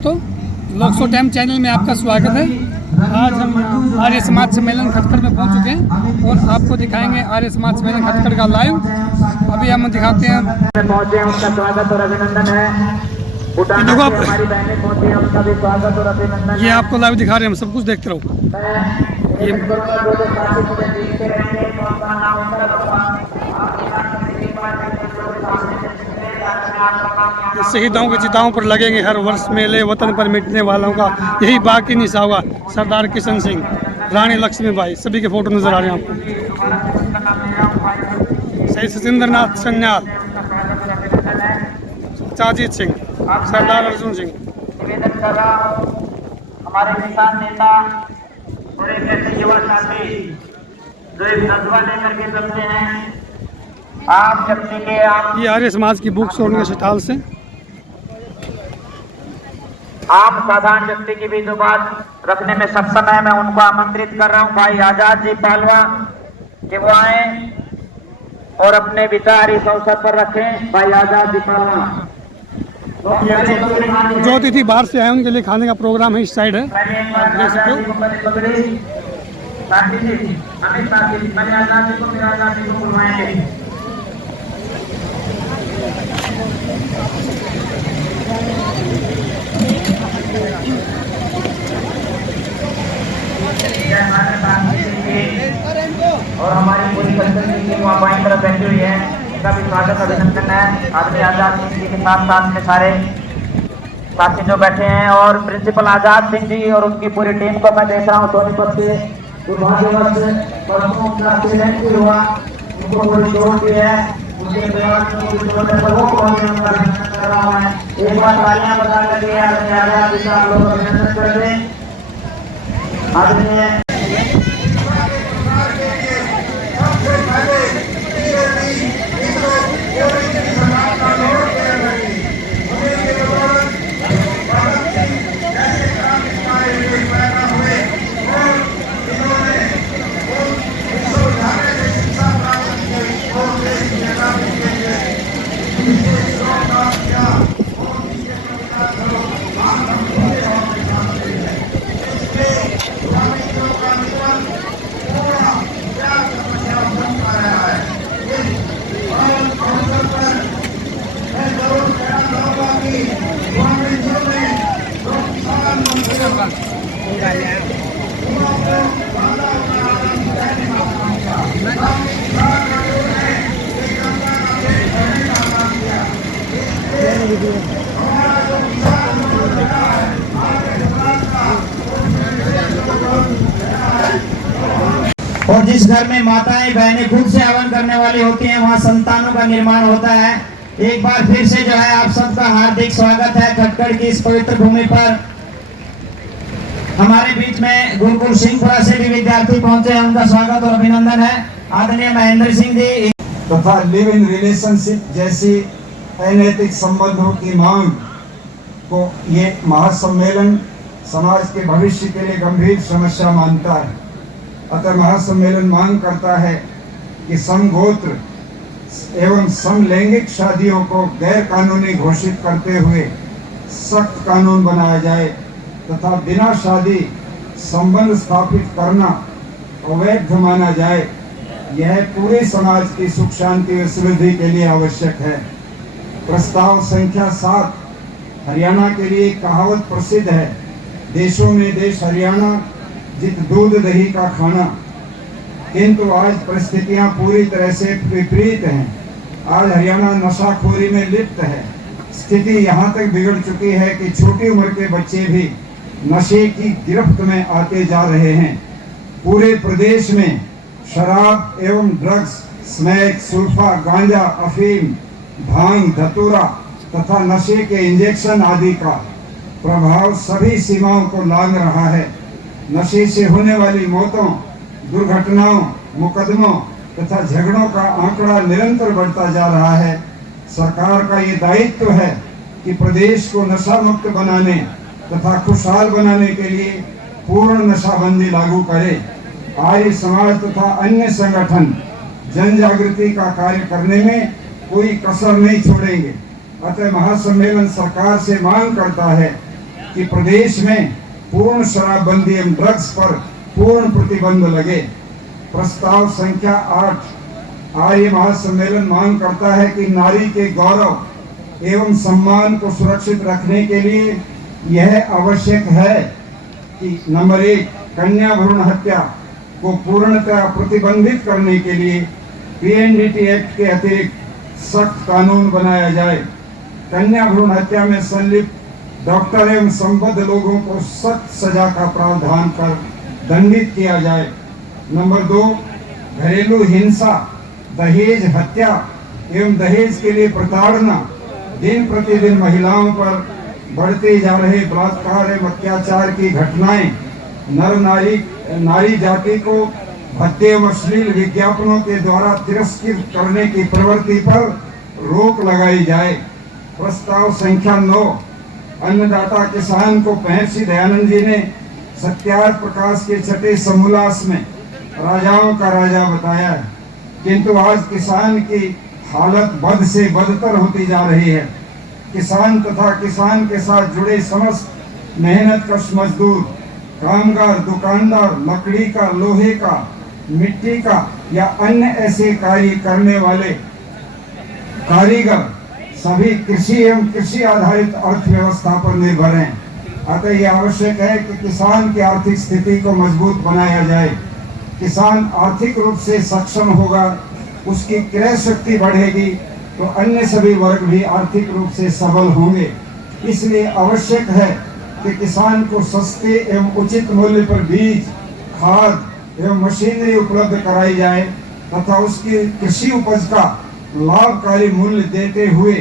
तो लोकसो time channel में आपका स्वागत है। आज हम आर्य समाज सम्मेलन खटखड़ में पहुंच चुके हैं और आपको दिखाएंगे आर्य समाज सम्मेलन खटखड़ का लाइव। अभी हम दिखाते हैं। पहुंचे हैं, उनका स्वागत और अभिनंदन है। देखो आप, हमारी बहनें पहुंची हैं, उनका भी स्वागत और अभिनंदन। ये आपको लाइव दिखा रहे हैं, हम सब कुछ देखते रहो। शहीदों की चिताओं पर लगेंगे हर वर्ष मेले, वतन पर मिटने वालों का यही बाकी निशा होगा। सरदार किशन सिंह, रानी लक्ष्मीबाई, सभी के फोटो नजर आ रहे हैं आपको। शहीद सचिंद्र नाथ सन्याल, चाजीत सिंह, सरदार अर्जुन सिंह। निवेदन कर रहा हूं, हमारे किसान नेता और एक ऐसे युवा साथी जो एक जज्बा लेकर के चलते हैं। आप शक्ति के आप ये आर्य समाज की बुक सोने के स्टॉल से आप साधारण व्यक्ति की भी जो बात रखने में सक्षम है, मैं उनको आमंत्रित कर रहा हूं भाई आजाद जी पालवा कि वो आए और अपने विचार इस अवसर पर रखें। भाई आजाद जी पालवा जो अतिथि बाहर से आए उनके लिए खाने का प्रोग्राम है, इस साइड है, आप देख सकते हो। और हमारी पूरी कल्चर की टीम वहाँ बाईं तरफ बैठी हुई है, उनका भी स्वागत अभिनंदन है। आदरणीय आजाद सिंह जी के साथ साथ में सारे साथी जो बैठे हैं और प्रिंसिपल आजाद सिंह जी और उनकी पूरी टीम को मैं देख रहा हूँ सोनीपत से। दुर्भाग्यवश परसों उनका एक्सीडेंट भी हुआ, उनको पूरी चोट भी है, उनके परिवार को पूरी चोट है, सबों को उनका अभिनंदन कर रहा हूँ मैं। एक बार तालियां बजा करके आदरणीय आजाद जी का आप लोग अभिनंदन कर दें। आदरणीय और जिस घर में माताएं बहनें खुद से हवन करने वाली होती हैं, वहाँ संतानों का निर्माण होता है। एक बार फिर से जो है आप सबका हार्दिक स्वागत है खटखड़ की इस पवित्र भूमि पर। हमारे बीच में गुरुकुल सिंहपुरा से भी विद्यार्थी पहुंचे हैं, उनका स्वागत और अभिनंदन है। आदरणीय महेंद्र सिंह जी तथा लिव इन रिलेशनशिप जैसी अनैतिक संबंधों की मांग को ये महासम्मेलन समाज के भविष्य के लिए गंभीर समस्या मानता है। अतः महासम्मेलन मांग करता है कि समगोत्र एवं समलैंगिक शादियों को गैर कानूनी घोषित करते हुए सख्त कानून बनाया जाए तथा बिना शादी संबंध स्थापित करना अवैध माना जाए। यह पूरे समाज की सुख शांति व समृद्धि के लिए आवश्यक है। प्रस्ताव संख्या 7 हरियाणा के लिए कहावत प्रसिद्ध है, देशों में देश हरियाणा जित दूध दही का खाना। किंतु आज परिस्थितियां पूरी तरह से विपरीत हैं। आज हरियाणा नशाखोरी में लिप्त है। स्थिति यहां तक बिगड़ चुकी है कि छोटी उम्र के बच्चे भी नशे की गिरफ्त में आते जा रहे हैं। पूरे प्रदेश में शराब एवं ड्रग्स, स्मैक, सुल्फा, गांजा, अफीम, भांग, धतूरा तथा नशे के इंजेक्शन आदि का प्रभाव सभी सीमाओं को लांघ रहा है। नशे से होने वाली मौतों, दुर्घटनाओं, मुकदमों तथा झगड़ों का आंकड़ा निरंतर बढ़ता जा रहा है। सरकार का ये दायित्व है कि प्रदेश को नशा मुक्त बनाने तथा खुशहाल बनाने के लिए पूर्ण नशाबंदी लागू करे। आर्य समाज तथा अन्य संगठन जन जागृति का कार्य करने में कोई कसर नहीं छोड़ेंगे। अतः महासम्मेलन सरकार से मांग करता है कि प्रदेश में पूर्ण शराबबंदी एवं ड्रग्स पर पूर्ण प्रतिबंध लगे। प्रस्ताव संख्या 8 आर्य महासम्मेलन मांग करता है कि नारी के गौरव एवं सम्मान को सुरक्षित रखने के लिए यह आवश्यक है कि नंबर 1 कन्या भ्रूण हत्या को पूर्णतः प्रतिबंधित करने के लिए पीएनडीटी एक्ट के अतिरिक्त सख्त कानून बनाया जाए। कन्या भ्रूण हत्या में संलिप्त डॉक्टर एवं संबद्ध लोगों को सख्त सजा का प्रावधान कर दंडित किया जाए। नंबर 2 घरेलू हिंसा, दहेज हत्या एवं दहेज के लिए प्रताड़ना, दिन प्रतिदिन महिलाओं पर बढ़ते जा रहे बलात्कार एवं अत्याचार की घटनाएं, नारी जाति को भद्दे एवं अश्लील विज्ञापनों के द्वारा तिरस्कृत करने की प्रवृत्ति पर रोक लगाई जाए। प्रस्ताव संख्या 9 अन्नदाता किसान को महर्षि दयानंद जी ने सत्यार्थ प्रकाश के छठे समोल्लास में राजाओं का राजा बताया है, किंतु आज किसान की हालत बद से बदतर होती जा रही है। किसान तथा किसान के साथ जुड़े समस्त मेहनतकश मजदूर, कामगार, दुकानदार, लकड़ी का, लोहे का, मिट्टी का या अन्य ऐसे कार्य करने वाले कारीगर सभी कृषि एवं कृषि आधारित अर्थव्यवस्था पर निर्भर हैं। अतः यह आवश्यक है कि किसान की आर्थिक स्थिति को मजबूत बनाया जाए। किसान आर्थिक रूप से सक्षम होगा, उसकी क्रय शक्ति बढ़ेगी तो अन्य सभी वर्ग भी आर्थिक रूप से सबल होंगे। इसलिए आवश्यक है कि किसान को सस्ते एवं उचित मूल्य पर बीज, खाद एवं मशीनरी उपलब्ध कराई जाए तथा उसकी कृषि उपज का लाभकारी मूल्य देते हुए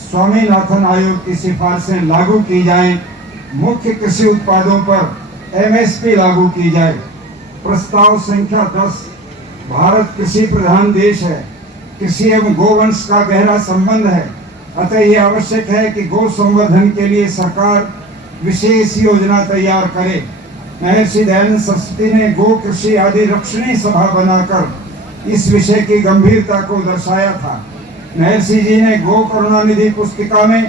स्वामीनाथन आयोग की सिफारिशें लागू की जाएं। मुख्य कृषि उत्पादों पर एमएसपी लागू की जाए। प्रस्ताव संख्या 10 भारत कृषि प्रधान देश है। कृषि एवं गोवंश का गहरा संबंध है। अतः यह आवश्यक है कि गौ संवर्धन के लिए सरकार विशेष योजना तैयार करे। महर्षि दयानंद सरस्वती ने गो कृषि आदि रक्षणी सभा बनाकर इस विषय की गंभीरता को दर्शाया था। महर्षि जी ने गो करुणा निधि पुस्तिका में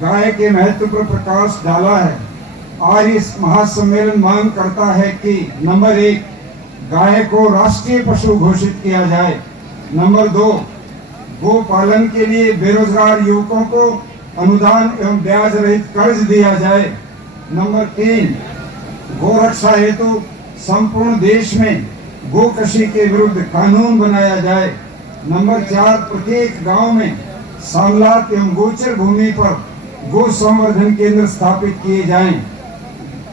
गाय के महत्व पर प्रकाश डाला है। आज इस महासम्मेलन मांग करता है कि नंबर 1 गाय को राष्ट्रीय पशु घोषित किया जाए। नंबर 2 गो पालन के लिए बेरोजगार युवकों को अनुदान एवं ब्याज रहित कर्ज दिया जाए। नंबर 3 गोरक्षा हेतु संपूर्ण देश में गो कृषि के विरुद्ध कानून बनाया जाए। नंबर 4 प्रत्येक गांव में सामलात एवं गोचर भूमि पर गो संवर्धन केंद्र स्थापित किए जाएं।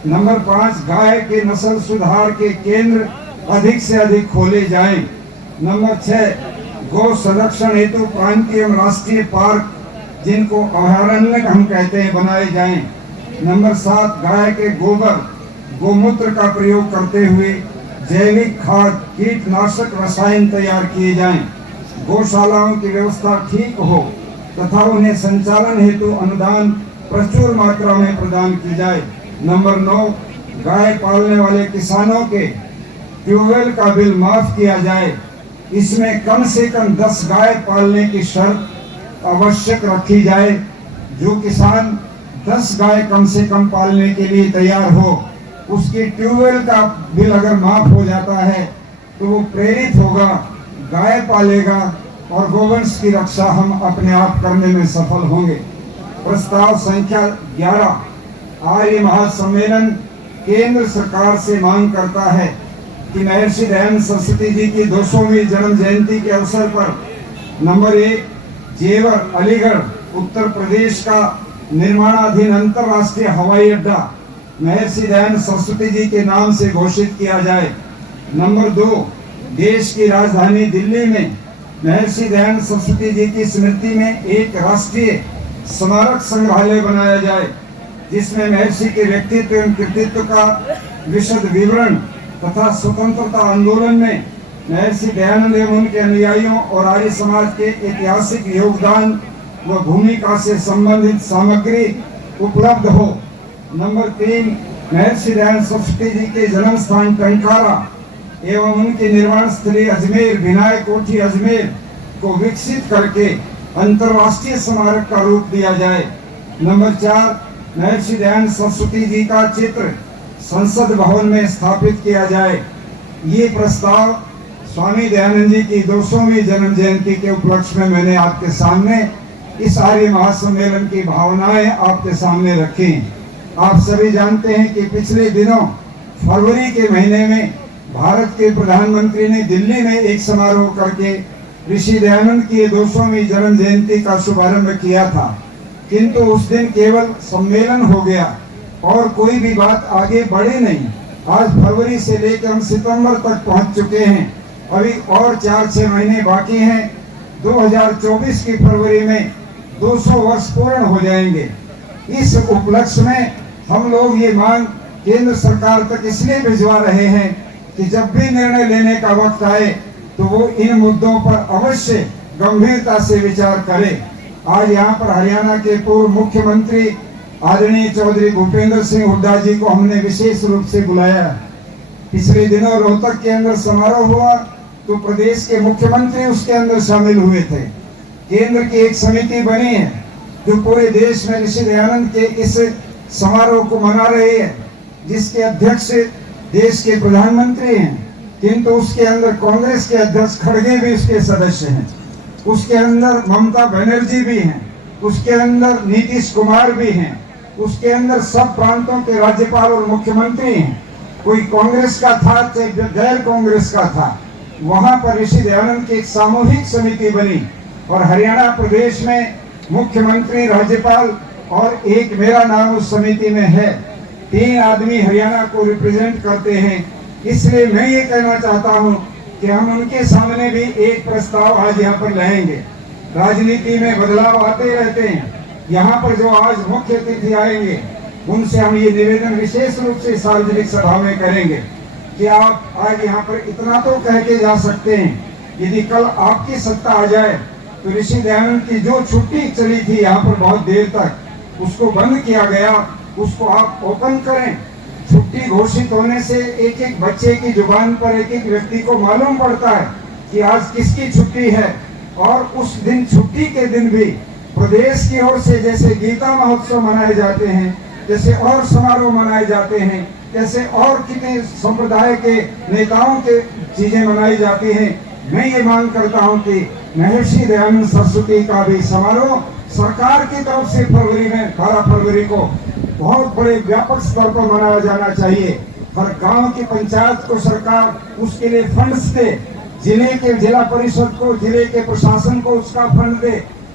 नंबर 5 गाय के नस्ल सुधार के केंद्र अधिक से अधिक खोले जाएं। नंबर 6 गौ संरक्षण हेतु प्रांतीय एवं राष्ट्रीय पार्क, जिनको अभयारण्य हम कहते हैं, बनाए जाएं। नंबर 7 गाय के गोबर, गोमूत्र का प्रयोग करते हुए जैविक खाद, कीटनाशक रसायन तैयार किए जाएं। गौशालाओं की व्यवस्था ठीक हो तथा उन्हें संचालन हेतु अनुदान प्रचुर मात्रा में प्रदान की जाए। नंबर 9 गाय पालने वाले किसानों के ट्यूबवेल का बिल माफ किया जाए। इसमें कम से कम 10 गाय पालने की शर्त आवश्यक रखी जाए। जो किसान 10 गाय कम से कम पालने के लिए तैयार हो, उसकी ट्यूबवेल का बिल अगर माफ हो जाता है तो वो प्रेरित होगा, गाय पालेगा और गोवंश की रक्षा हम अपने आप करने में सफल होंगे। प्रस्ताव संख्या 11 आर्य महासम्मेलन केंद्र सरकार से मांग करता है कि महर्षि दयानंद सरस्वती जी की 200वीं जन्म जयंती के अवसर पर नंबर 1 जेवर अलीगढ़ उत्तर प्रदेश का निर्माणाधीन अंतर्राष्ट्रीय हवाई अड्डा महर्षि दयानंद सरस्वती जी के नाम से घोषित किया जाए। नंबर 2 देश की राजधानी दिल्ली में महर्षि दयानंद सरस्वती जी की स्मृति में एक राष्ट्रीय स्मारक संग्रहालय बनाया जाए, जिसमें महर्षि के व्यक्तित्व एवं कृतित्व का विशद विवरण तथा स्वतंत्रता आंदोलन में महर्षि दयानंद एवं उनके अनुयायियों और आर्य समाज के ऐतिहासिक योगदान व भूमिका से संबंधित सामग्री उपलब्ध हो। नंबर 3 महर्षि दयानंद सरस्वती जी के जन्म स्थान टंकारा एवं उनके निर्वाण स्थली अजमेर, विनायक कोठी अजमेर को विकसित करके अंतर्राष्ट्रीय स्मारक का रूप दिया जाए। नंबर 4 महर्षि दयानंद सरस्वती जी का चित्र संसद भवन में स्थापित किया जाए। ये प्रस्ताव स्वामी दयानंद जी की 200वीं जन्म जयंती के उपलक्ष्य में मैंने आपके सामने इस आर्य महासम्मेलन की भावनाएं आपके सामने रखी। आप सभी जानते हैं कि पिछले दिनों फरवरी के महीने में भारत के प्रधानमंत्री ने दिल्ली में एक समारोह करके ऋषि दयानंद की 200वीं जन्म जयंती का शुभारंभ किया था, किंतु उस दिन केवल सम्मेलन हो गया और कोई भी बात आगे बढ़े नहीं। आज फरवरी से लेकर हम सितंबर तक पहुंच चुके हैं, अभी और 4-6 महीने बाकी हैं। 2024 की फरवरी में 200 वर्ष पूर्ण हो जाएंगे। इस उपलक्ष्य में हम लोग ये मांग केंद्र सरकार तक इसलिए भिजवा रहे हैं कि जब भी निर्णय लेने का वक्त आए तो वो इन मुद्दों पर अवश्य गंभीरता से विचार करे। आज यहाँ पर हरियाणा के पूर्व मुख्यमंत्री आदरणीय चौधरी भूपेंद्र सिंह हुड्डा जी को हमने विशेष रूप से बुलाया। पिछले दिनों रोहतक के अंदर समारोह हुआ तो प्रदेश के मुख्यमंत्री उसके अंदर शामिल हुए थे। केंद्र की एक समिति बनी है जो पूरे देश में ऋषि दयानंद के इस समारोह को मना रही है, जिसके अध्यक्ष देश के प्रधानमंत्री हैं, किंतु उसके अंदर कांग्रेस के अध्यक्ष खड़गे भी उसके सदस्य हैं, उसके अंदर ममता बनर्जी भी हैं, उसके अंदर नीतीश कुमार भी हैं, उसके अंदर सब प्रांतों के राज्यपाल और मुख्यमंत्री हैं। कोई कांग्रेस का था चाहे गैर कांग्रेस का था। वहां पर ऋषि दयानंद की एक सामूहिक समिति बनी और हरियाणा प्रदेश में मुख्यमंत्री, राज्यपाल और एक मेरा नाम उस समिति में है। 3 आदमी हरियाणा को रिप्रेजेंट करते हैं। इसलिए मैं ये कहना चाहता हूं कि हम उनके सामने भी एक प्रस्ताव आज यहाँ पर लाएंगे। राजनीति में बदलाव आते रहते हैं। यहाँ पर जो आज मुख्य अतिथि आएंगे उनसे हम ये निवेदन विशेष रूप से सार्वजनिक सभा में करेंगे कि आप आज यहाँ पर इतना तो कह के जा सकते हैं, यदि कल आपकी सत्ता आ जाए तो ऋषि दयानंद की जो छुट्टी चली थी यहाँ पर बहुत देर तक, उसको बंद किया गया, उसको आप ओपन करें। छुट्टी घोषित होने से एक एक बच्चे की जुबान पर, एक एक व्यक्ति को मालूम पड़ता है कि आज किसकी छुट्टी है। और उस दिन, छुट्टी के दिन भी प्रदेश की ओर से जैसे गीता महोत्सव मनाए जाते हैं, जैसे और समारोह मनाए जाते हैं, जैसे और कितने संप्रदाय के नेताओं के चीजें मनाई जाती हैं, मैं ये मांग करता हूं कि महर्षि दयानंद सरस्वती का भी समारोह सरकार की तरफ से फरवरी में 12 फरवरी को बहुत बड़े व्यापक स्तर पर मनाया जाना चाहिए। हर गांव की पंचायत को सरकार उसके लिए फंड्स दे, जिले के जिला परिषद को, जिले के प्रशासन को उसका फंड दे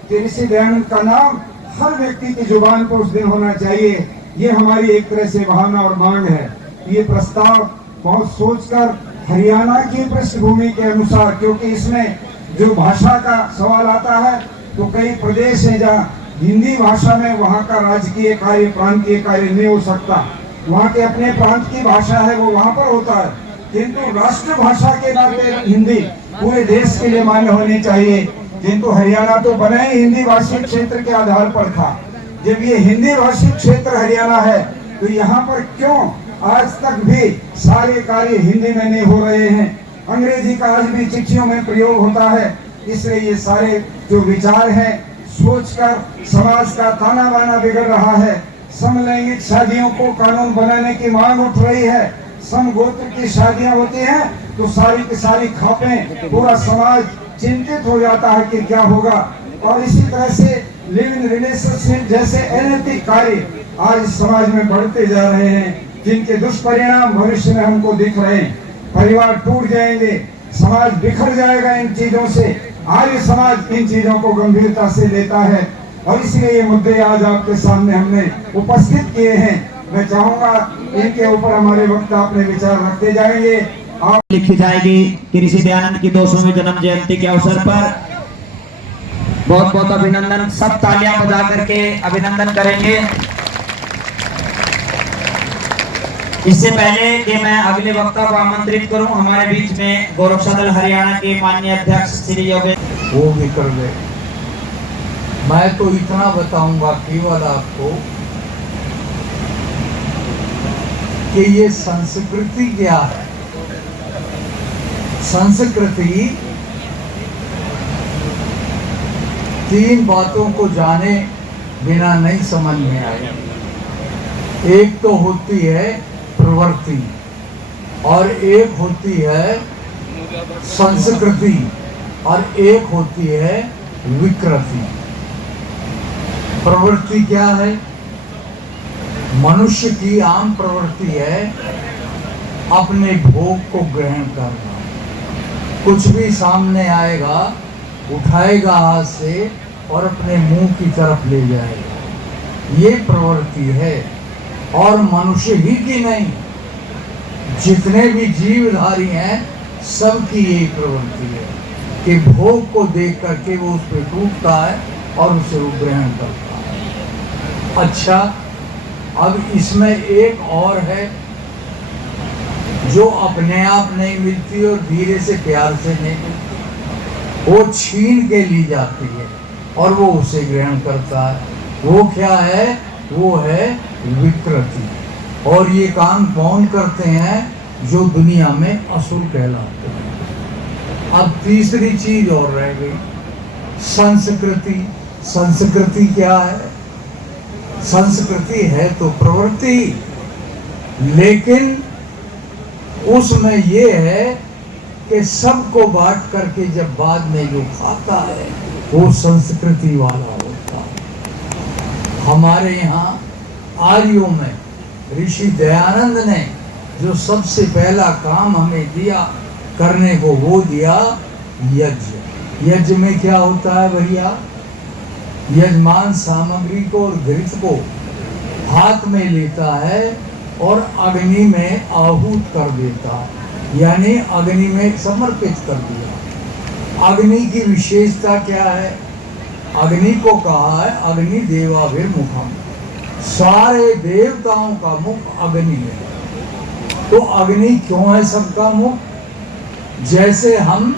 कि ऋषि दयानंद का नाम हर व्यक्ति की जुबान पर उस दिन होना चाहिए। ये हमारी एक तरह से भावना और मांग है। ये प्रस्ताव बहुत सोचकर हरियाणा की पृष्ठभूमि के अनुसार, क्योंकि इसमें जो भाषा का सवाल आता है तो कई प्रदेश हैं जहाँ हिंदी भाषा में वहाँ का राजकीय कार्य, प्रांतीय कार्य नहीं हो सकता। वहाँ के अपने प्रांत की भाषा है वो वहाँ पर होता है, किंतु राष्ट्रभाषा के नाते हिंदी पूरे देश के लिए मान्य होनी चाहिए। किंतु हरियाणा तो बना ही हिंदी भाषी क्षेत्र के आधार पर था। जब ये हिंदी भाषी क्षेत्र हरियाणा है तो यहाँ पर क्यों आज तक भी सारे कार्य हिंदी में नहीं हो रहे हैं? अंग्रेजी का आज भी चिट्ठियों में प्रयोग होता है। इसलिए ये सारे जो विचार हैं सोचकर समाज का ताना बाना बिगड़ रहा है। समलैंगिक शादियों को कानून बनाने की मांग उठ रही है। समगोत्र की शादियां होती हैं तो सारी की सारी खापें, पूरा समाज चिंतित हो जाता है कि क्या होगा। और इसी तरह से लिव इन रिलेशनशिप जैसे अनैतिक कार्य आज समाज में बढ़ते जा रहे हैं, जिनके दुष्परिणाम भविष्य में हमको दिख रहे हैं। परिवार टूट जाएंगे, समाज बिखर जाएगा इन चीजों से। आर्य समाज इन चीजों को गंभीरता से लेता है और इसलिए ये मुद्दे आज आपके सामने हमने उपस्थित किए हैं। मैं चाहूंगा इनके ऊपर हमारे वक्ता अपने विचार रखते जाएंगे। आप लिखी जाएगी कि ऋषि दयानंद की 200वीं जन्म जयंती के अवसर पर बहुत बहुत अभिनंदन। सब तालियां बजा करके अभिनंदन करेंगे। इससे पहले कि मैं अगले वक्ता को आमंत्रित करूं, हमारे बीच में गोरक्षा दल हरियाणा के माननीय अध्यक्ष श्री योगेश वो भी कर ले। मैं तो इतना बताऊंगा केवल आपको कि ये संस्कृति क्या है। संस्कृति 3 बातों को जाने बिना नहीं समझ में आएगी। एक तो होती है प्रवृत्ति और एक होती है संस्कृति और एक होती है विकृति। प्रवृत्ति क्या है? मनुष्य की आम प्रवृत्ति है अपने भोग को ग्रहण करना। कुछ भी सामने आएगा उठाएगा हाथ से और अपने मुंह की तरफ ले जाएगा। ये प्रवृत्ति है। और मनुष्य ही की नहीं, जितने भी जीवधारी हैं सबकी यही प्रवृत्ति है कि भोग को देख करके वो उस पर टूटता है और उसे वो ग्रहण करता है। अच्छा, अब इसमें एक और है जो अपने आप नहीं मिलती और धीरे से प्यार से नहीं मिलती, वो छीन के ली जाती है और वो उसे ग्रहण करता है। वो क्या है? वो है विकृति। और ये काम कौन करते हैं? जो दुनिया में असुर कहलाते हैं। अब तीसरी चीज और रह गई, संस्कृति। संस्कृति क्या है? संस्कृति है तो प्रवृत्ति, लेकिन उसमें ये है कि सबको बांट करके जब बाद में जो खाता है वो संस्कृति वाला होता है। हमारे यहाँ आर्यों में ऋषि दयानंद ने जो सबसे पहला काम हमें दिया करने को, वो दिया यज्ञ। यज्ञ में क्या होता है भैया? यजमान सामग्री को और घृत को हाथ में लेता है और अग्नि में आहूत कर देता है, यानी अग्नि में समर्पित कर दिया। अग्नि की विशेषता क्या है? अग्नि को कहा है अग्नि देवाभिर्मुखम, सारे देवताओं का मुख अग्नि है। तो अग्नि क्यों है सबका मुख? जैसे हम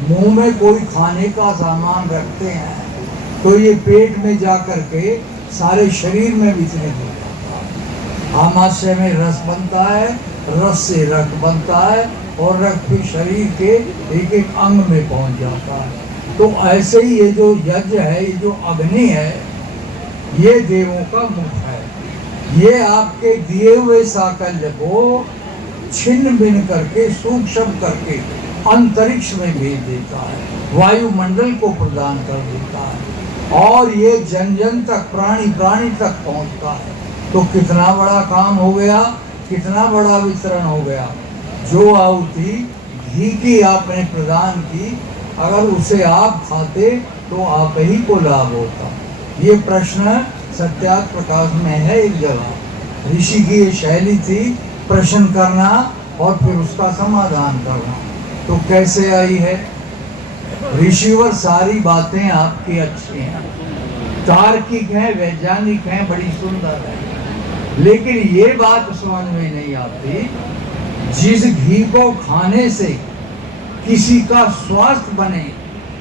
मुंह में कोई खाने का सामान रखते हैं तो ये पेट में जाकर के सारे शरीर में विचलित हो जाता है। आमाशय में रस बनता है, रस से रक्त बनता है और रक्त फिर शरीर के एक एक अंग में पहुंच जाता है। तो ऐसे ही ये जो यज्ञ है, ये जो अग्नि है, ये देवों का मुख है। ये आपके दिए हुए साकल्य को छिन्न भिन्न करके सूक्ष्म करके अंतरिक्ष में भेज देता है, वायुमंडल को प्रदान कर देता है और ये जन जन तक, प्राणी प्राणी तक पहुंचता है। तो कितना बड़ा काम हो गया, कितना बड़ा वितरण हो गया। जो आहुति घी की आपने प्रदान की, अगर उसे आप खाते तो आप ही को लाभ होता। ये प्रश्न सत्यार्थ प्रकाश में है एक जगह। ऋषि की ये शैली थी प्रश्न करना और फिर उसका समाधान करना। तो कैसे आई है? ऋषिवर सारी बातें आपकी अच्छी हैं, तार्किक हैं, वैज्ञानिक हैं, बड़ी सुंदर है, लेकिन ये बात समझ में नहीं आती जिस घी को खाने से किसी का स्वास्थ्य बने,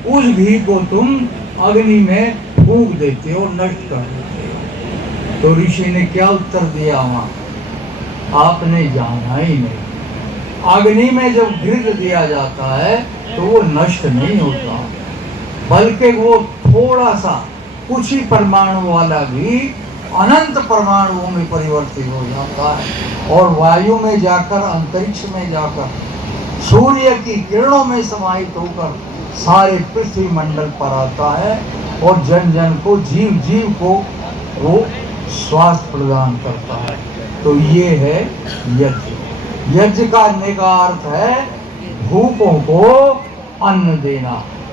उस घी को तुम अग्नि में फूंक देते हो, नष्ट कर देते हो। तो ऋषि ने क्या उत्तर दिया वहां? आपने जाना ही नहीं। अग्नि में जब घृत दिया जाता है तो वो नष्ट नहीं होता, बल्कि वो थोड़ा सा कुछ ही परमाणु वाला भी अनंत परमाणुओं में परिवर्तित हो जाता है और वायु में जाकर, अंतरिक्ष में जाकर, सूर्य की किरणों में समाहित होकर सारे पृथ्वी मंडल पर आता है और जन जन को, जीव जीव को वो स्वास्थ्य प्रदान करता है। तो ये है यज्ञ। यज्ञ करने का अर्थ है भूखों को अन्न देना,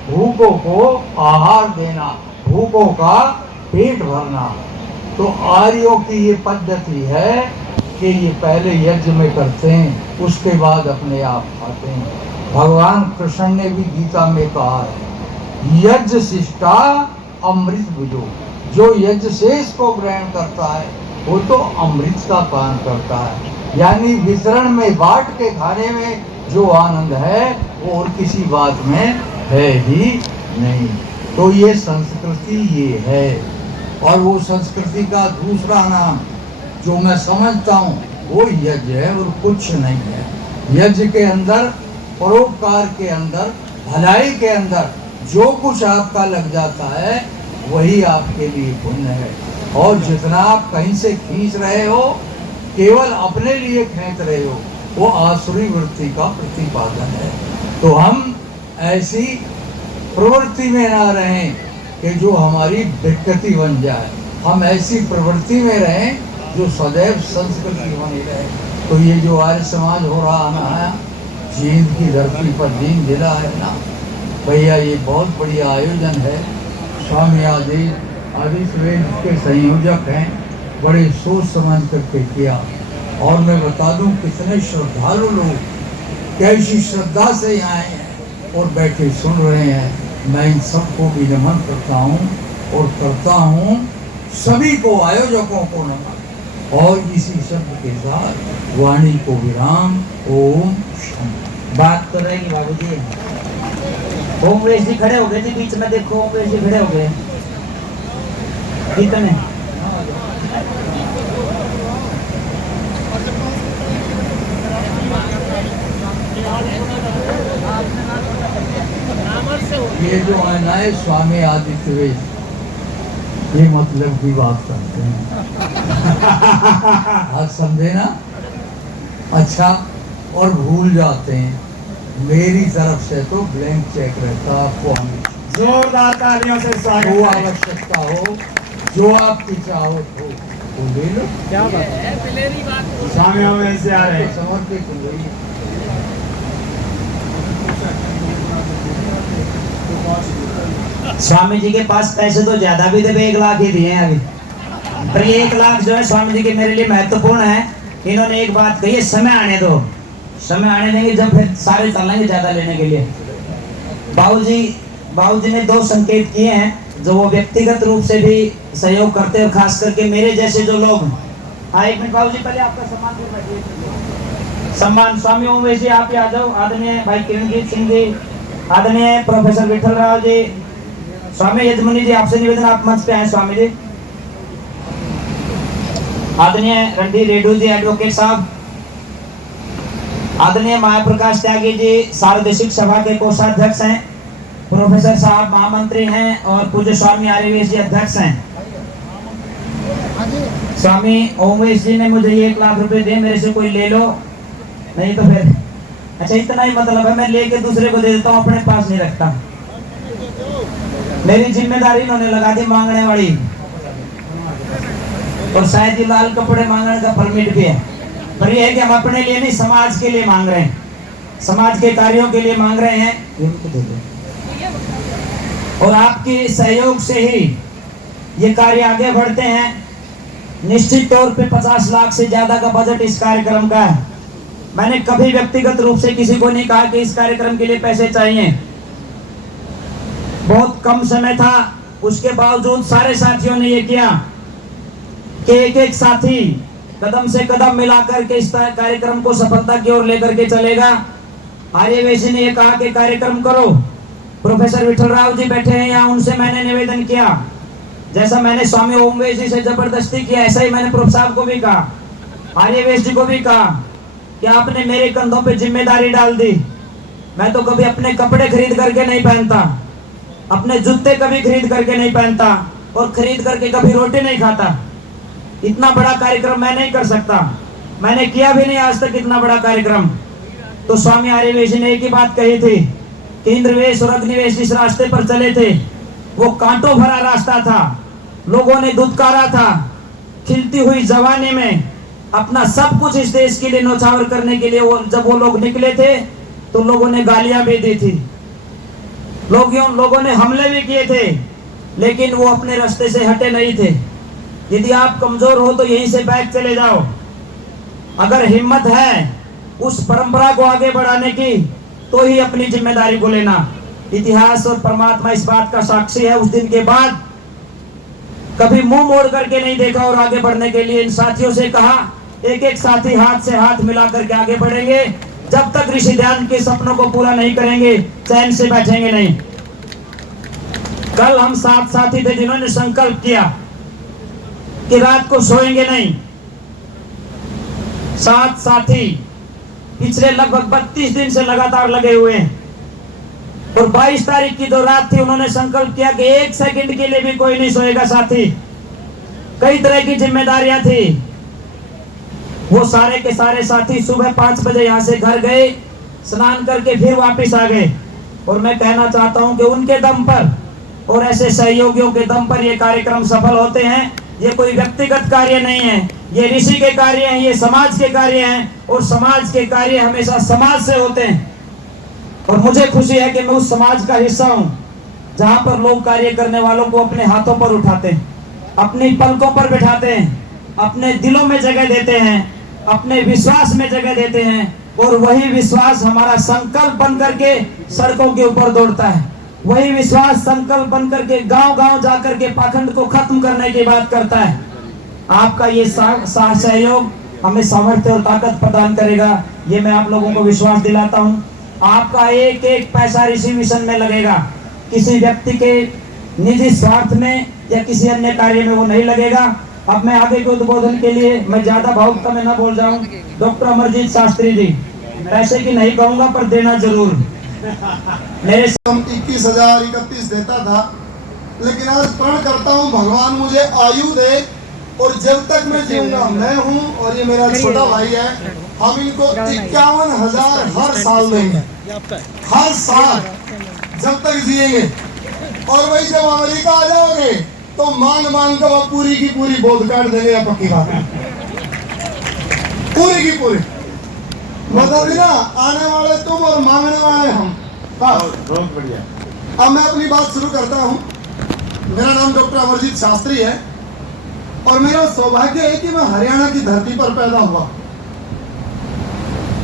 भूखों को आहार देना, भूखों का पेट भरना। तो आर्यों की ये पद्धति है कि ये पहले यज्ञ में करते हैं, उसके बाद अपने आप खाते हैं। भगवान कृष्ण ने भी गीता में कहा है यज्ञ शिष्टा अमृत विदो, जो यज्ञ शेष को ग्रहण करता है वो तो अमृत का पान करता है। यानी वितरण में, बांट के खाने में जो आनंद है वो और किसी बात में है ही नहीं। तो ये संस्कृति ये है। और वो संस्कृति का दूसरा नाम जो मैं समझता हूँ वो यज्ञ है और कुछ नहीं है। यज्ञ के अंदर, परोपकार के अंदर, भलाई के अंदर जो कुछ आपका लग जाता है वही आपके लिए पुण्य है। और जितना आप कहीं से खींच रहे हो केवल अपने लिए खींच रहे हो, वो आसुरी वृत्ति का प्रतिपादन है। तो हम ऐसी प्रवृत्ति में ना रहें कि जो हमारी विकृति बन जाए, हम ऐसी प्रवृत्ति में रहें जो सदैव संस्कृति बनी रहे। तो ये जो आर्य समाज हो रहा ना, जींद की धरती पर जींद जिला है ना भैया, ये बहुत बढ़िया आयोजन है। स्वामी आदेश के संयोजक हैं, बड़े सोच समझ करके किया। और मैं बता दूं कितने श्रद्धालु लोग कैसी श्रद्धा से यहाँ आए हैं और बैठे सुन रहे हैं। मैं इन सबको भी नमन करता हूँ और करता हूँ सभी को, आयोजकों को नमन। और इसी शब्द के साथ वाणी को विराम। ओम शांति। बात कर रहे हैं बाबूजी। ओमवेश जी खड़े हो गए जी बीच में, देखो ओमवेश जी खड़े हो गए। कितने ये जो है ना स्वामी आदित्य ये मतलब की बात करते हैं। आज समझे ना? अच्छा, और भूल जाते हैं। मेरी तरफ से तो ब्लैंक चेक रहता आपको, जोरदार तालियों से स्वागत जो है। आवश्यकता हो, जो आपकी चाहत हो वो ले लो। क्या बात, स्वामी ओमवेश से आ रहे हैं। समर्पित हुई। स्वामी जी के पास पैसे तो ज्यादा भी थे, 1 लाख ही दिए हैं अभी, पर ये 1 लाख जो है स्वामी जी के मेरे लिए महत्वपूर्ण है। इन्होंने एक बात कही है, समय आने दो, समय आने देंगे जब फिर सारे चलेंगे ज्यादा लेने के लिए। बाबूजी ने 2 संकेत किए हैं जो वो व्यक्तिगत रूप से भी सहयोग करते हैं, खास करके मेरे जैसे जो लोग। हाँ, 1 मिनट बाबूजी, पहले आपका सम्मान स्वामी ओमवेश जी आप ही आ जाओ। आदरणीय भाई किरणजीत सिंह जी, आदरणीय प्रोफेसर विठल राव जी, स्वामी यजमुनी जी आपसे निवेदन आप मंच पे आए। स्वामी जी, आदरणीय रणधीर रेड्डू जी एडवोकेट साहब, आदरणीय महाप्रकाश त्यागी जी सार्वदेशिक सभा के कोषाध्यक्ष हैं, प्रोफेसर साहब महामंत्री हैं और पूज्य स्वामी आर्यवेश जी अध्यक्ष हैं। स्वामी ओमवेश जी ने मुझे 1 लाख रुपए दिए, मेरे से कोई ले लो, नहीं तो फिर अच्छा इतना ही मतलब है, मैं लेके दूसरे को दे देता हूँ, अपने पास नहीं रखता। मेरी जिम्मेदारी इन्होंने लगा दी मांगने वाली, और शायद ये लाल कपड़े मांगने का परमिट भी है, पर ये है कि हम अपने लिए नहीं समाज के लिए मांग रहे हैं, समाज के कार्यों के लिए मांग रहे हैं। और आपके सहयोग से ही ये कार्य आगे बढ़ते हैं। निश्चित तौर पे 50 लाख से ज्यादा का बजट इस कार्यक्रम का है। मैंने कभी व्यक्तिगत रूप से किसी को नहीं कहा कि इस कार्यक्रम के लिए पैसे चाहिए, बहुत कम समय था, उसके बावजूद सारे साथियों ने ये किया कि एक साथी कदम से कदम मिलाकर के इस कार्यक्रम को सफलता की ओर लेकर के चलेगा। आर्यवेश ने ये कहा कि कार्यक्रम करो। प्रोफेसर विठल राव जी बैठे हैं यहाँ, उनसे मैंने निवेदन किया, जैसा मैंने स्वामी ओमवेश जी से जबरदस्ती किया ऐसा ही मैंने प्रोफ साहब को भी कहा, आर्यवेश जी को भी कहा कि आपने मेरे कंधों पे जिम्मेदारी डाल दी। मैं तो कभी अपने कपड़े खरीद करके नहीं पहनता, अपने जूते कभी खरीद करके नहीं पहनता, और खरीद करके कभी रोटी नहीं खाता। इतना बड़ा कार्यक्रम मैं नहीं कर सकता, मैंने किया भी नहीं आज तक इतना बड़ा कार्यक्रम। तो स्वामी आर्यवेश ने एक ही बात कही थी कि इंद्रवेश और अग्निवेश जिस रास्ते पर चले थे वो कांटों भरा रास्ता था, लोगों ने दुत्कारा था, खिलती हुई जवानी में अपना सब कुछ इस देश के लिए न्यौछावर करने के लिए जब वो लोग निकले थे तो लोगों ने गालियां भी दी थी, लोगों ने हमले भी किए थे, लेकिन वो अपने रास्ते से हटे नहीं थे। यदि आप कमजोर हो तो यहीं से बैठ चले जाओ, अगर हिम्मत है उस परंपरा को आगे बढ़ाने की तो ही अपनी जिम्मेदारी को लेना। इतिहास और परमात्मा इस बात का साक्षी है, उस दिन के बाद कभी मुंह मोड़ करके नहीं देखा और आगे बढ़ने के लिए इन साथियों से कहा, एक एक साथी हाथ से हाथ मिला करके आगे बढ़ेंगे। जब तक ऋषि ध्यान के सपनों को पूरा नहीं करेंगे चैन से बैठेंगे नहीं। कल हम 7 साथी थे जिन्होंने संकल्प किया कि रात को सोएंगे नहीं। 7 साथी पिछले लगभग 32 दिन से लगातार लगे हुए हैं, और 22 तारीख की जो रात थी उन्होंने संकल्प किया कि 1 सेकंड के लिए भी कोई नहीं सोएगा साथी। कई तरह की जिम्मेदारियां थी। वो सारे के सारे साथी सुबह 5 बजे यहाँ से घर गए, स्नान करके फिर वापस आ गए। और मैं कहना चाहता हूँ कि उनके दम पर और ऐसे सहयोगियों के दम पर ये कार्यक्रम सफल होते हैं। ये कोई व्यक्तिगत कार्य नहीं है, ये ऋषि के कार्य हैं, ये समाज के कार्य हैं, और समाज के कार्य हमेशा समाज से होते हैं। और मुझे खुशी है कि मैं उस समाज का हिस्सा हूँ जहाँ पर लोग कार्य करने वालों को अपने हाथों पर उठाते हैं, अपनी पलकों पर बिठाते हैं, अपने दिलों में जगह देते हैं, अपने विश्वास में जगह देते हैं, और वही विश्वास हमारा संकल्प बन करके सड़कों के ऊपर दौड़ता है। वही विश्वास संकल्प बन करके गांव-गांव जाकर के पाखंड को खत्म करने की बात करता है। आपका ये सहयोग हमें सामर्थ्य और ताकत प्रदान करेगा, ये मैं आप लोगों को विश्वास दिलाता हूँ। आपका एक एक पैसा ऋषि मिशन में लगेगा, किसी व्यक्ति के निजी स्वार्थ में या किसी अन्य कार्य में वो नहीं लगेगा। अब मैं आगे के उद्बोधन के लिए, मैं ज्यादा भावुकता में ना बोल जाऊं, डॉक्टर अमरजीत शास्त्री जी, पैसे की नहीं कहूंगा पर देना जरूर। मेरे 21,031 देता था, लेकिन आज प्रण करता हूँ भगवान मुझे आयु दे, और जब तक मैं जीऊंगा, मैं हूँ और ये मेरा छोटा भाई है, हम इनको 51,000 हर साल देंगे, हर साल जब तक जिएंगे। और वही जब अमेरिका आ जाओगे तो मान कर वो पूरी की पूरी बोध काट देंगे, या पक्की बात है, पूरी की पूरी। मतलब ना, आने वाले तुम और मांगने वाले हम। बहुत बढ़िया। अब मैं अपनी बात शुरू करता हूँ। मेरा नाम डॉक्टर अमरजीत शास्त्री है, और मेरा सौभाग्य है कि मैं हरियाणा की धरती पर पैदा हुआ,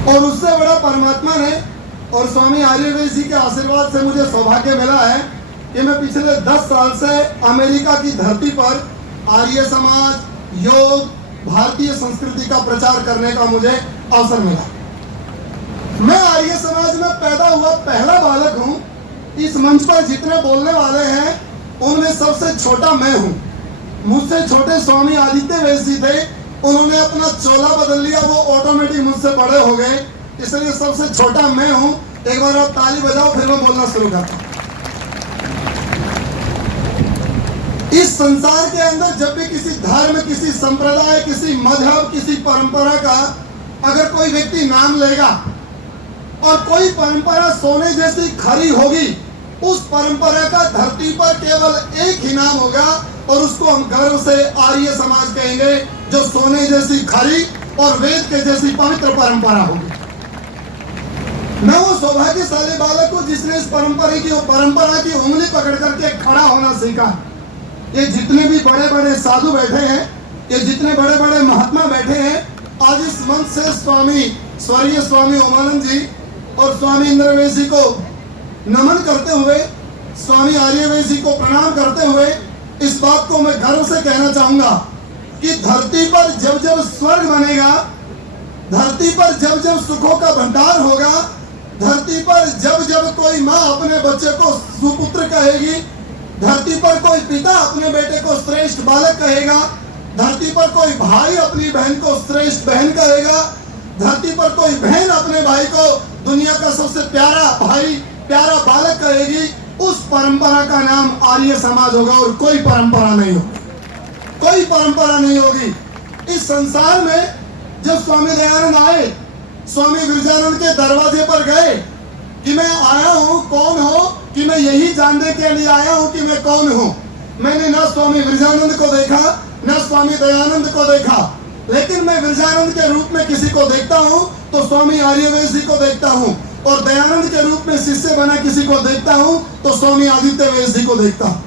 और उससे बड़ा परमात्मा ने और स्वामी आर्यवेद जी के आशीर्वाद से मुझे सौभाग्य मिला है कि मैं पिछले 10 साल से अमेरिका की धरती पर आर्य समाज, योग, भारतीय संस्कृति का प्रचार करने का मुझे अवसर मिला। मैं आर्य समाज में पैदा हुआ पहला बालक हूँ। इस मंच पर जितने बोलने वाले हैं उनमें सबसे छोटा मैं हूँ। मुझसे छोटे स्वामी आदित्य वेद जी थे, उन्होंने अपना चोला बदल लिया, वो ऑटोमेटिक मुझसे बड़े हो गए, इसलिए सबसे छोटा मैं हूँ। एक बार आप ताली बजाओ, फिर मैं बोलना शुरू करता हूँ। इस संसार के अंदर जब भी किसी धर्म, किसी संप्रदाय, किसी मजहब, किसी परंपरा का अगर कोई व्यक्ति नाम लेगा और कोई परंपरा सोने जैसी खरी होगी, उस परंपरा का धरती पर केवल एक ही नाम होगा, और उसको हम गर्व से आर्य समाज कहेंगे, जो सोने जैसी खरी और वेद के जैसी पवित्र परंपरा होगी। मैं वो सौभाग्यशाली बालक हूँ जिसने इस परंपरा की उंगली पकड़ करके खड़ा होना सीखा। ये जितने भी बड़े बड़े साधु बैठे हैं, ये जितने बड़े बड़े महात्मा बैठे हैं, आज इस मंच से स्वर्गीय स्वामी उमानंद जी और स्वामी इंद्रवेद जी को नमन करते हुए, स्वामी आर्यवेद जी को प्रणाम करते हुए इस बात को मैं गर्व से कहना चाहूंगा कि धरती पर जब जब स्वर्ग बनेगा, धरती पर जब जब सुखों का भंडार होगा, धरती पर जब जब कोई माँ अपने बच्चे को सुपुत्र कहेगी, धरती पर कोई पिता अपने बेटे को श्रेष्ठ बालक कहेगा, धरती पर कोई भाई अपनी बहन को श्रेष्ठ बहन कहेगा, धरती पर कोई बहन अपने भाई को दुनिया का सबसे प्यारा भाई, प्यारा बालक कहेगी, उस परंपरा का नाम आर्य समाज होगा, और कोई परंपरा नहीं होगी, कोई परंपरा नहीं होगी। इस संसार में जब स्वामी दयानंद आए, स्वामी विरजानंद के दरवाजे पर गए कि मैं आया हूँ, कौन हो, कि मैं यही जानने के लिए आया हूँ कि मैं कौन हूँ। मैंने न स्वामी विरजानंद को देखा, न स्वामी दयानंद को देखा, लेकिन मैं विरजानंद के रूप में किसी को देखता हूँ तो स्वामी आर्यवेद जी को देखता हूँ, और दयानंद के रूप में शिष्य बना किसी को देखता हूँ तो स्वामी आदित्य वेद जी को देखता हूँ।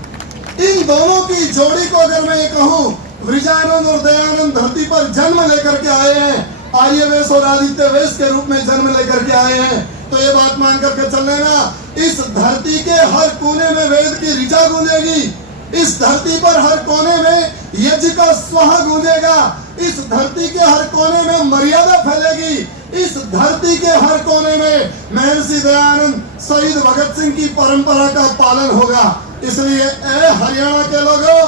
इन दोनों की जोड़ी को अगर मैं ये कहूँ, विरजानंद और दयानंद धरती पर जन्म लेकर के आए हैं, आर्यवेद और आदित्य वेद के रूप में जन्म लेकर के आए हैं, तो ये बात मान करके चल लेना, इस धरती के हर कोने में वेद की ऋचा गूंजेगी, इस धरती पर हर कोने में यज्ञ का स्वाहा गूंजेगा, इस धरती के हर कोने में मर्यादा फैलेगी, इस धरती के हर कोने में महर्षि दयानंद, शहीद भगत सिंह की परंपरा का पालन होगा। इसलिए ए हरियाणा के लोगों,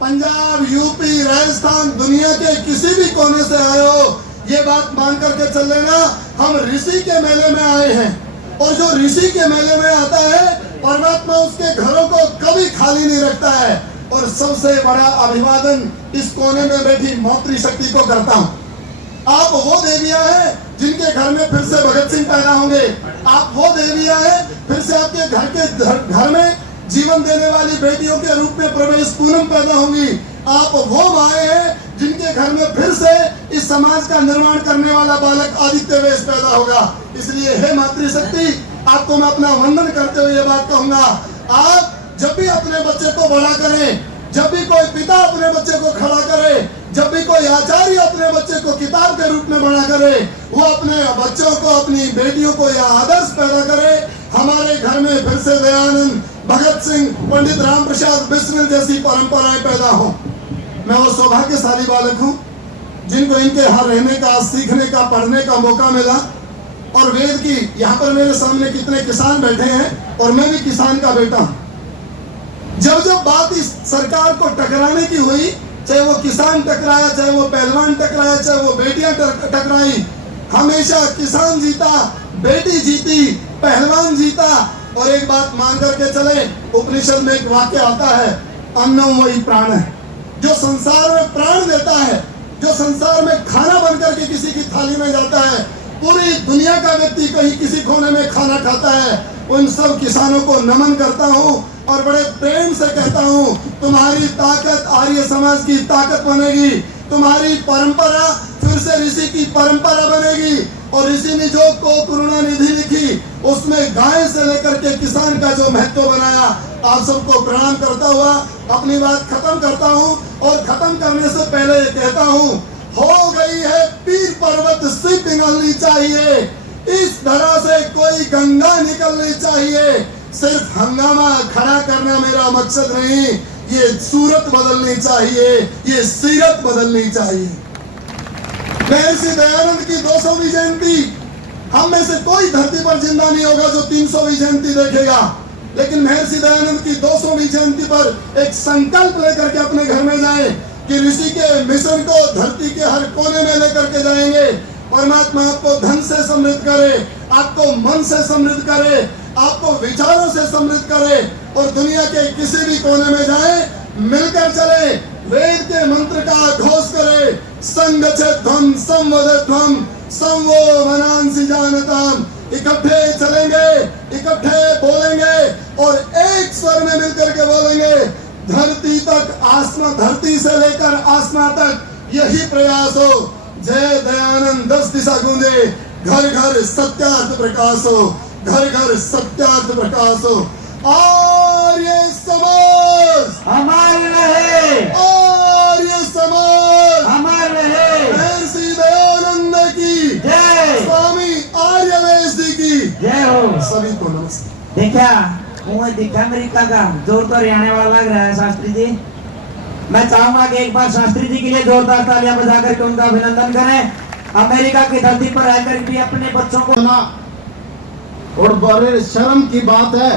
पंजाब, यूपी, राजस्थान, दुनिया के किसी भी कोने से आए हो, ये बात मान करके चल लेना, हम ऋषि के मेले में आए हैं, और जो ऋषि के मेले में आता है, परमात्मा उसके घरों को कभी खाली नहीं रखता है, और सबसे बड़ा अभिवादन इस कोने में बैठी मातृशक्ति को करता हूँ। आप वो देवियां हैं जिनके घर में फिर से भगत सिंह पैदा होंगे। आप वो देवियां हैं फिर से आपके घर में जीवन देने वाली बेटियों के रूप में प्रवेश पूनम पैदा होंगी। आप वो माए हैं जिनके घर में फिर से इस समाज का निर्माण करने वाला बालक आदित्य वेश पैदा होगा। इसलिए हे मातृशक्ति, आपको मैं अपना वंदन करते हुए ये बात कहूंगा, आप जब भी अपने बच्चे को बड़ा करें, जब भी कोई पिता अपने बच्चे को खड़ा करे, जब भी कोई आचार्य अपने बच्चे को किताब के रूप में बड़ा करे, वो अपने बच्चों को, अपनी बेटियों को यह आदर्श पैदा करे, हमारे घर में फिर से दयानंद, भगत सिंह, पंडित राम प्रसाद बिस्मिल जैसी परंपराएं पैदा हो। मैं वो सौभाग्यशाली बालक हूँ जिनको इनके यहाँ रहने का, सीखने का, पढ़ने का मौका मिला। और वेद की, यहाँ पर मेरे सामने कितने किसान बैठे हैं और मैं भी किसान का बेटा हूँ। जब जब बात इस सरकार को टकराने की हुई, चाहे वो किसान टकराया, चाहे वो पहलवान टकराया, चाहे वो बेटियां टकराई, हमेशा किसान जीता, बेटी जीती, पहलवान जीता। और एक बात मान करके चले, उपनिषद में एक वाक्य आता है, अन्नम वही प्राण है। जो संसार में प्राण देता है, जो संसार में खाना बनकर के किसी की थाली में जाता है, पूरी दुनिया का व्यक्ति कहीं किसी कोने में खाना खाता है, उन सब किसानों को नमन करता हूँ और बड़े प्रेम से कहता हूँ, तुम्हारी ताकत आर्य समाज की ताकत बनेगी, तुम्हारी परंपरा फिर से ऋषि की परंपरा बनेगी। और ऋषि ने जो को करुणा निधि लिखी, उसमें गाय से लेकर के किसान का जो महत्व बनाया, आप सबको प्रणाम करता हुआ अपनी बात खत्म करता हूँ। और खत्म करने से पहले ये कहता हूँ, हो गई है पीर पर्वत से पिघलनी चाहिए, इस धरा से कोई गंगा निकलनी चाहिए। सिर्फ हंगामा खड़ा करना मेरा मकसद नहीं, ये सूरत बदलनी चाहिए, ये सीरत बदलनी चाहिए। महर्षि दयानंद की 200वीं जयंती, हम में से कोई धरती पर जिंदा नहीं होगा जो 300वीं जयंती देखेगा, लेकिन महर्षि दयानंद की 200वीं जयंती पर एक संकल्प लेकर के अपने घर में जाए कि ऋषि के मिशन को धरती के हर कोने में लेकर के जाएंगे। परमात्मा आपको धन से समृद्ध करे, आपको मन से समृद्ध करे, आपको विचारों से समृद्ध करे, और दुनिया के किसी भी कोने में जाए, मिलकर चले, वेद के मंत्र का घोष करे, संगच्छध्वं संवदध्वं संवो मनांसि जानताम। इकट्ठे चलेंगे, इकट्ठे बोलेंगे और एक स्वर में मिलकर के बोलेंगे, धरती तक आसमां, धरती से लेकर आसमां तक यही प्रयास हो। जय दयानंद 10 दिशा गूंजे, घर घर सत्यार्थ प्रकाश हो, घर घर सत्यार्थ प्रकाश हो। आर्य समाज अमर रहे, आर्य समाज अमर रहे। महर्षि दयानंद की जय, स्वामी आर्यवेश जी की जय हो। सभी को नमस्कार। देखा मुझे दिखा अमेरिका का जोर तो रहने वाला लग रहा है शास्त्री जी। मैं चाहूंगा कि एक बार शास्त्री जी के लिए जोरदार तालियां बजा करके उनका अभिनंदन करें। अमेरिका की धरती पर रहकर भी अपने बच्चों को और बड़े शर्म की बात है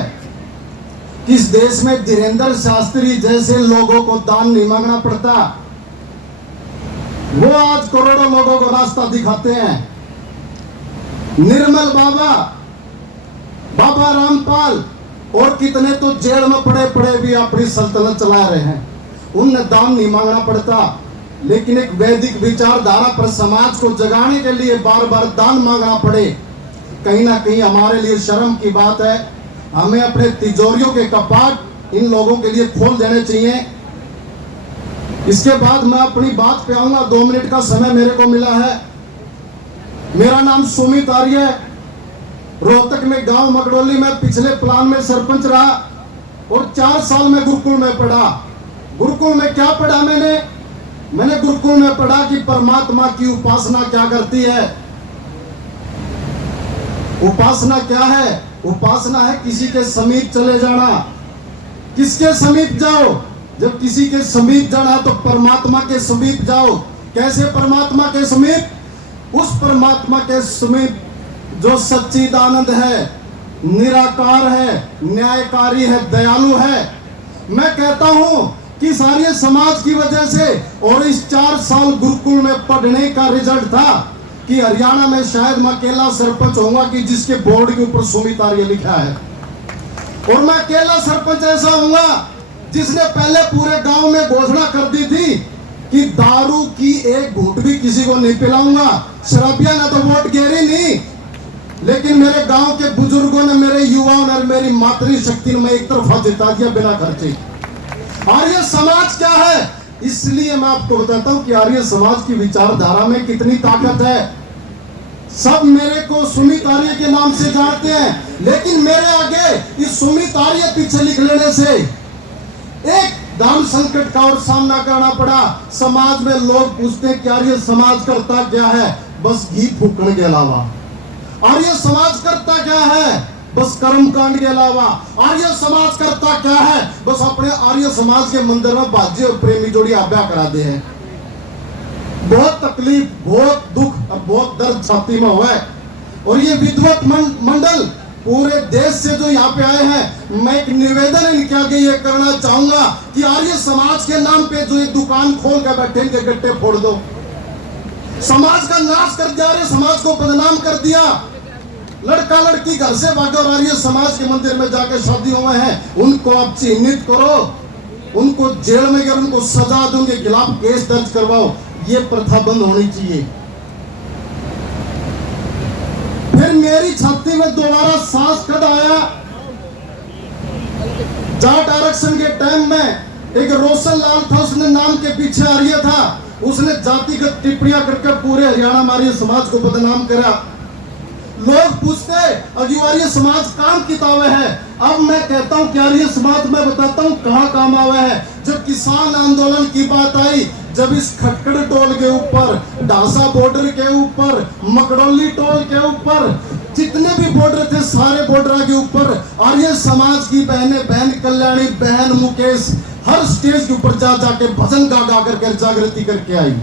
कि इस देश में धीरेन्द्र शास्त्री जैसे लोगों को दान नहीं मांगना पड़ता। वो आज करोड़ों लोगों को रास्ता दिखाते हैं। निर्मल बाबा, बाबा रामपाल और कितने तो जेल में पड़े पड़े भी अपनी सल्तनत चला रहे हैं, उन्हें दान नहीं मांगना पड़ता। लेकिन एक वैदिक विचारधारा पर समाज को जगाने के लिए बार बार दान मांगना पड़े, कहीं ना कहीं हमारे लिए शर्म की बात है। हमें अपने तिजोरियों के कपाट इन लोगों के लिए खोल देने चाहिए। इसके बाद मैं अपनी बात पे आऊंगा। 2 मिनट का समय मेरे को मिला है। मेरा नाम सुमित आर्य, रोहतक में गांव मगडोली में पिछले प्लान में सरपंच रहा और 4 साल में गुरुकुल में पढ़ा। गुरुकुल में क्या पढ़ा मैंने गुरुकुल में पढ़ा कि परमात्मा की उपासना क्या करती है। उपासना क्या है? उपासना है किसी के समीप चले जाना। किसके समीप जाओ? जब किसी के समीप जाना तो परमात्मा के समीप जाओ। कैसे परमात्मा के समीप? उस परमात्मा के समीप जो सच्चिदानंद है, निराकार है, न्यायकारी है, दयालु है। मैं कहता हूं कि सारे समाज की वजह से और इस 4 साल गुरुकुल में पढ़ने का रिजल्ट था कि हरियाणा में शायद मैं अकेला सरपंच होऊंगा कि जिसके बोर्ड के ऊपर सुमित आर्य लिखा है। और मैं अकेला सरपंच ऐसा होऊंगा जिसने पहले पूरे गांव में घोषणा कर दी थी कि दारू की एक घूंट भी किसी को नहीं पिलाऊंगा। शराबिया ने तो वोट गिरी नहीं, लेकिन मेरे गांव के बुजुर्गों ने, मेरे युवाओं ने, मेरी मातृशक्ति ने मैं एक तरफा जिता दिया बिना खर्चे। आर्य समाज क्या है, इसलिए मैं आपको बताता हूं कि आर्य समाज की विचारधारा में कितनी ताकत है। सब मेरे को सुमित आर्य के नाम से जानते हैं, लेकिन मेरे आगे इस सुमित आर्य पीछे लिख लेने से एक धर्म संकट का और सामना करना पड़ा। समाज में लोग पूछते हैं कि आर्य समाज करता क्या है, बस घी फूकने के अलावा। आर्य समाज करता क्या है, बस कर्म कांड के अलावा। आर्य समाज करता क्या है, बस अपने आर्य समाज के मंदिर में बाजे और प्रेमी जोड़ी ब्याह करा दे हैं। बहुत तकलीफ, बहुत दुख और बहुत दर्द छाती में हुआ है। और ये विद्वत मंडल पूरे देश से जो यहाँ पे आए हैं, मैं एक निवेदन इनके आगे ये करना चाहूंगा कि आर्य समाज के नाम पे जो एक दुकान खोल कर बैठे इनके गट्टे फोड़ दो। समाज का नाश कर दिया, आर्य समाज को बदनाम कर दिया। लड़का लड़की घर से भागे और आर्य समाज के मंदिर में जाकर शादी हुए हैं, उनको आप चिन्हित करो, उनको जेल में गिर, उनको सजा दो, उनके खिलाफ केस दर्ज करवाओ। ये प्रथा बंद होनी चाहिए। फिर मेरी छाती में दोबारा सांस कद आया। जाट आरक्षण के टाइम में एक रोशन लाल था, उसने नाम के पीछे आर्य था, उसने जातिगत टिप्पणियां करके पूरे हरियाणा में आर्य समाज को बदनाम करा। लोग पूछते आर्य समाज काम किताबे है। अब मैं कहता हूं कि आर्य समाज में बताता हूं कहां काम आवे है। जब किसान आंदोलन की बात आई, जब इस खटकड़ टोल के ऊपर, ढासा बॉर्डर के ऊपर, मकड़ौली टोल के ऊपर, जितने भी बॉर्डर थे सारे बॉर्डर के ऊपर आर्य समाज की बहनें, बहन कल्याणी, बहन मुकेश हर स्टेज के ऊपर जा जाके भजन गा करके जागृति करके आई।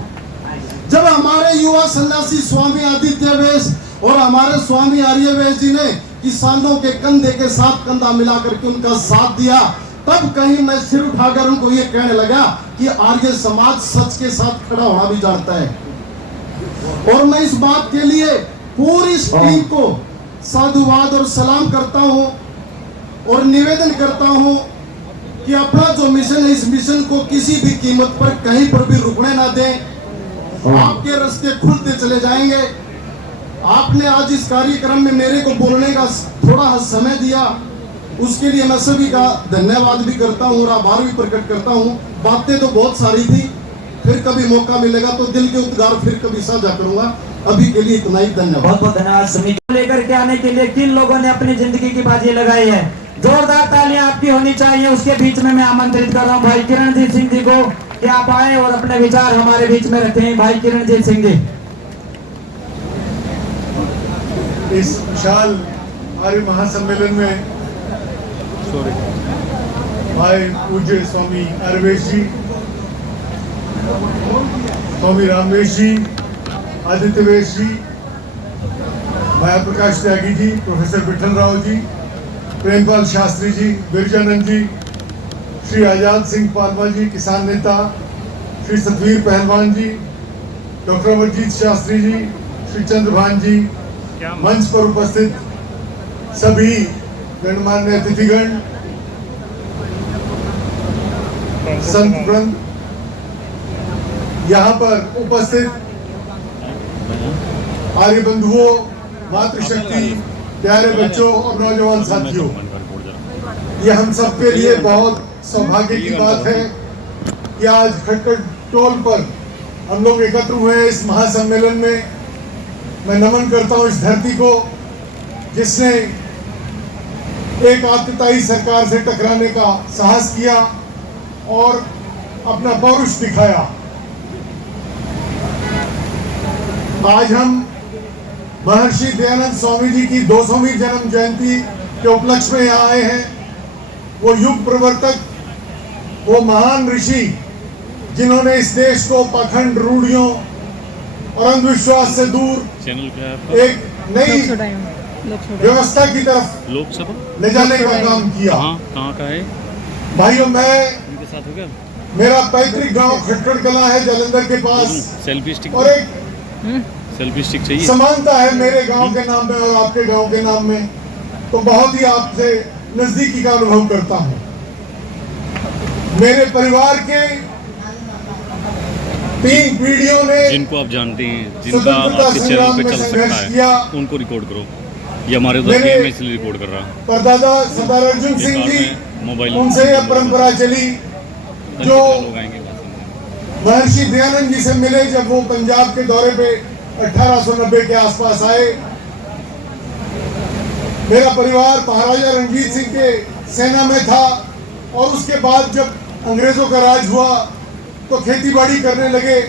जब हमारे युवा सन्यासी स्वामी आदित्य वेश और हमारे स्वामी आर्यवेश जी ने किसानों के कंधे के साथ कंधा मिला करके उनका साथ दिया, तब कहीं मैं सिर उठाकर उनको ये कहने लगा कि आर्य समाज सच के साथ खड़ा होना भी जानता है। और मैं इस बात के लिए पूरी टीम को साधुवाद और सलाम करता हूं और निवेदन करता हूं कि अपना जो मिशन है, इस मिशन को किसी भी कीमत पर कहीं पर भी रुकने ना दें। आपके रास्ते खुलते चले जाएंगे। आपने आज इस कार्यक्रम में मेरे को बोलने का थोड़ा समय दिया, उसके लिए मैं सभी का धन्यवाद भी करता हूँ और आभार भी प्रकट करता हूँ। बातें तो बहुत सारी थी, फिर कभी मौका मिलेगा तो दिल के उद्गार फिर कभी साझा करूंगा। अभी के लिए इतना ही, धन्यवाद। बहुत बहुत धन्यवाद। समिति लेकर के आने के लिए किन लोगों ने अपनी जिंदगी की बाजी लगाई है, जोरदार तालियां आपकी होनी चाहिए। उसके बीच में मैं आमंत्रित कर रहा हूँ भाई किरणजीत सिंह जी को कि आप आए और अपने विचार हमारे बीच में रखें। भाई किरणजीत सिंह जी। इस विशाल आर्य महासम्मेलन में भाई पूज्य स्वामी आर्यवेश जी, स्वामी रामवेश जी, आदित्यवेश जी, माया प्रकाश त्यागी जी, प्रोफेसर विठल राव जी, प्रेमपाल शास्त्री जी, बिरजानंद जी, श्री आजाद सिंह पालमा जी, किसान नेता, श्री सतवीर पहलवान जी, डॉक्टर अमरजीत शास्त्री जी, श्री चंद्रभान जी, मंच पर उपस्थित सभी गणमान्य अतिथिगण, संत वृंद, यहाँ पर उपस्थित आर्य बंधुओं, मातृशक्ति, प्यारे बच्चों और नौजवान साथियों, ये हम सब के लिए बहुत सौभाग्य की बात है कि आज खटकड़ टोल पर हम लोग एकत्र हुए हैं इस महासम्मेलन में। मैं नमन करता हूँ इस धरती को जिसने एक आतताई सरकार से टकराने का साहस किया और अपना पौरुष दिखाया। आज हम महर्षि दयानंद स्वामी जी की 200वीं जन्म जयंती के उपलक्ष्य में यहाँ आए हैं। वो युग प्रवर्तक, वो महान ऋषि जिन्होंने इस देश को पाखंड, रूढ़ियों और अंधविश्वास से दूर एक नई व्यवस्था की तरफ ले जाने का काम किया। कहाँ का है भाइयों? मैं उनके साथ हो गया। मेरा पैतृक गांव खटकड़ कला है जालंधर के पास, सेल्फी स्टिक और एक सेल्फी स्टिक चाहिए। समानता है मेरे गांव के नाम में और आपके गांव के नाम में, तो बहुत ही आपसे नजदीकी का अनुभव करता हूं। मेरे परिवार के 3 पीढ़ियों ने जिनको आप जानते हैं, जिनका आपके चैनल पे चल सकता है, उनको रिकॉर्ड करो। ये हमारे उधर के मैं इसलिए रिकॉर्ड कर रहा हूँ। परदादा सरदार अर्जुन सिंह जी, मोबाइल उनसे यह परंपरा चली जो महर्षि दयानंद जी से मिले जब वो पंजाब के दौरे पे 1890 के आसपास आए। मेरा परिवार महाराजा रणजीत सिंह के सेना में था और उसके बाद जब अंग्रेजों का राज हुआ तो खेती बाड़ी करने लगे।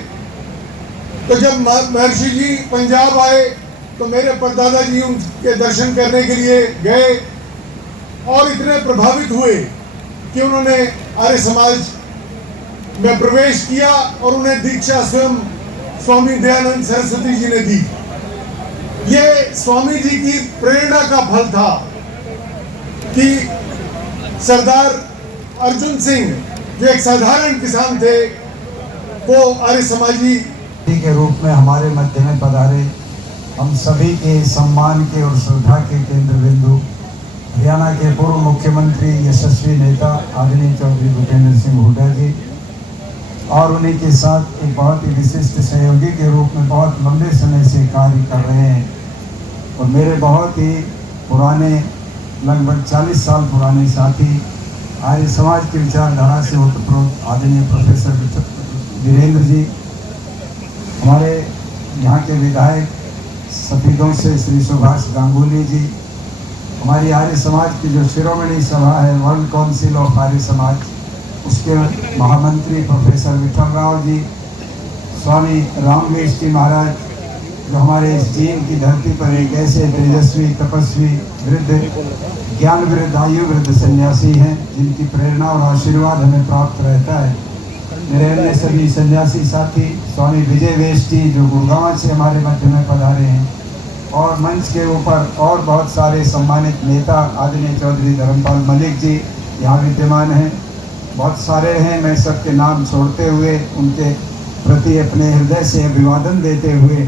तो जब महर्षि जी पंजाब आए तो मेरे परदादा जी उनके दर्शन करने के लिए गए और इतने प्रभावित हुए कि उन्होंने आर्य समाज में प्रवेश किया और उन्हें दीक्षा स्वयं स्वामी दयानंद सरस्वती जी ने दी। ये स्वामी जी की प्रेरणा का फल था कि सरदार अर्जुन सिंह जो एक साधारण किसान थे वो आर्य समाजी के रूप में हमारे मध्य में पधारे। हम सभी के सम्मान के और श्रद्धा के केंद्र बिंदु हरियाणा के पूर्व मुख्यमंत्री यशस्वी नेता आदरणीय चौधरी भूपेंद्र सिंह हुड्डा जी और उन्हीं के साथ एक बहुत ही विशिष्ट सहयोगी के रूप में बहुत लंबे समय से कार्य कर रहे हैं और मेरे बहुत ही पुराने लगभग 40 साल पुराने साथी आर्य समाज की विचारधारा से ओतप्रोत आदरणीय प्रोफेसर वीरेंद्र जी, हमारे यहाँ के विधायक सफीदों से श्री सुभाष गांगुली जी, हमारी आर्य समाज की जो शिरोमणि सभा है world council of Arya Samaj उसके महामंत्री प्रोफेसर विठल राव जी, स्वामी रामवेश जी महाराज जो हमारे इस जीन की धरती पर एक ऐसे तेजस्वी तपस्वी वृद्ध ज्ञान वृद्ध आयु वृद्ध सन्यासी हैं जिनकी प्रेरणा और आशीर्वाद हमें प्राप्त रहता है। मेरे अन्य सभी सन्यासी साथी स्वामी विजय वेश जी जो गुड़गांव से हमारे मध्य में पधारे हैं और मंच के ऊपर और बहुत सारे सम्मानित नेता आदरणीय चौधरी धर्मपाल मलिक जी यहाँ विद्यमान हैं। बहुत सारे हैं, मैं सबके नाम छोड़ते हुए उनके प्रति अपने हृदय से अभिवादन देते हुए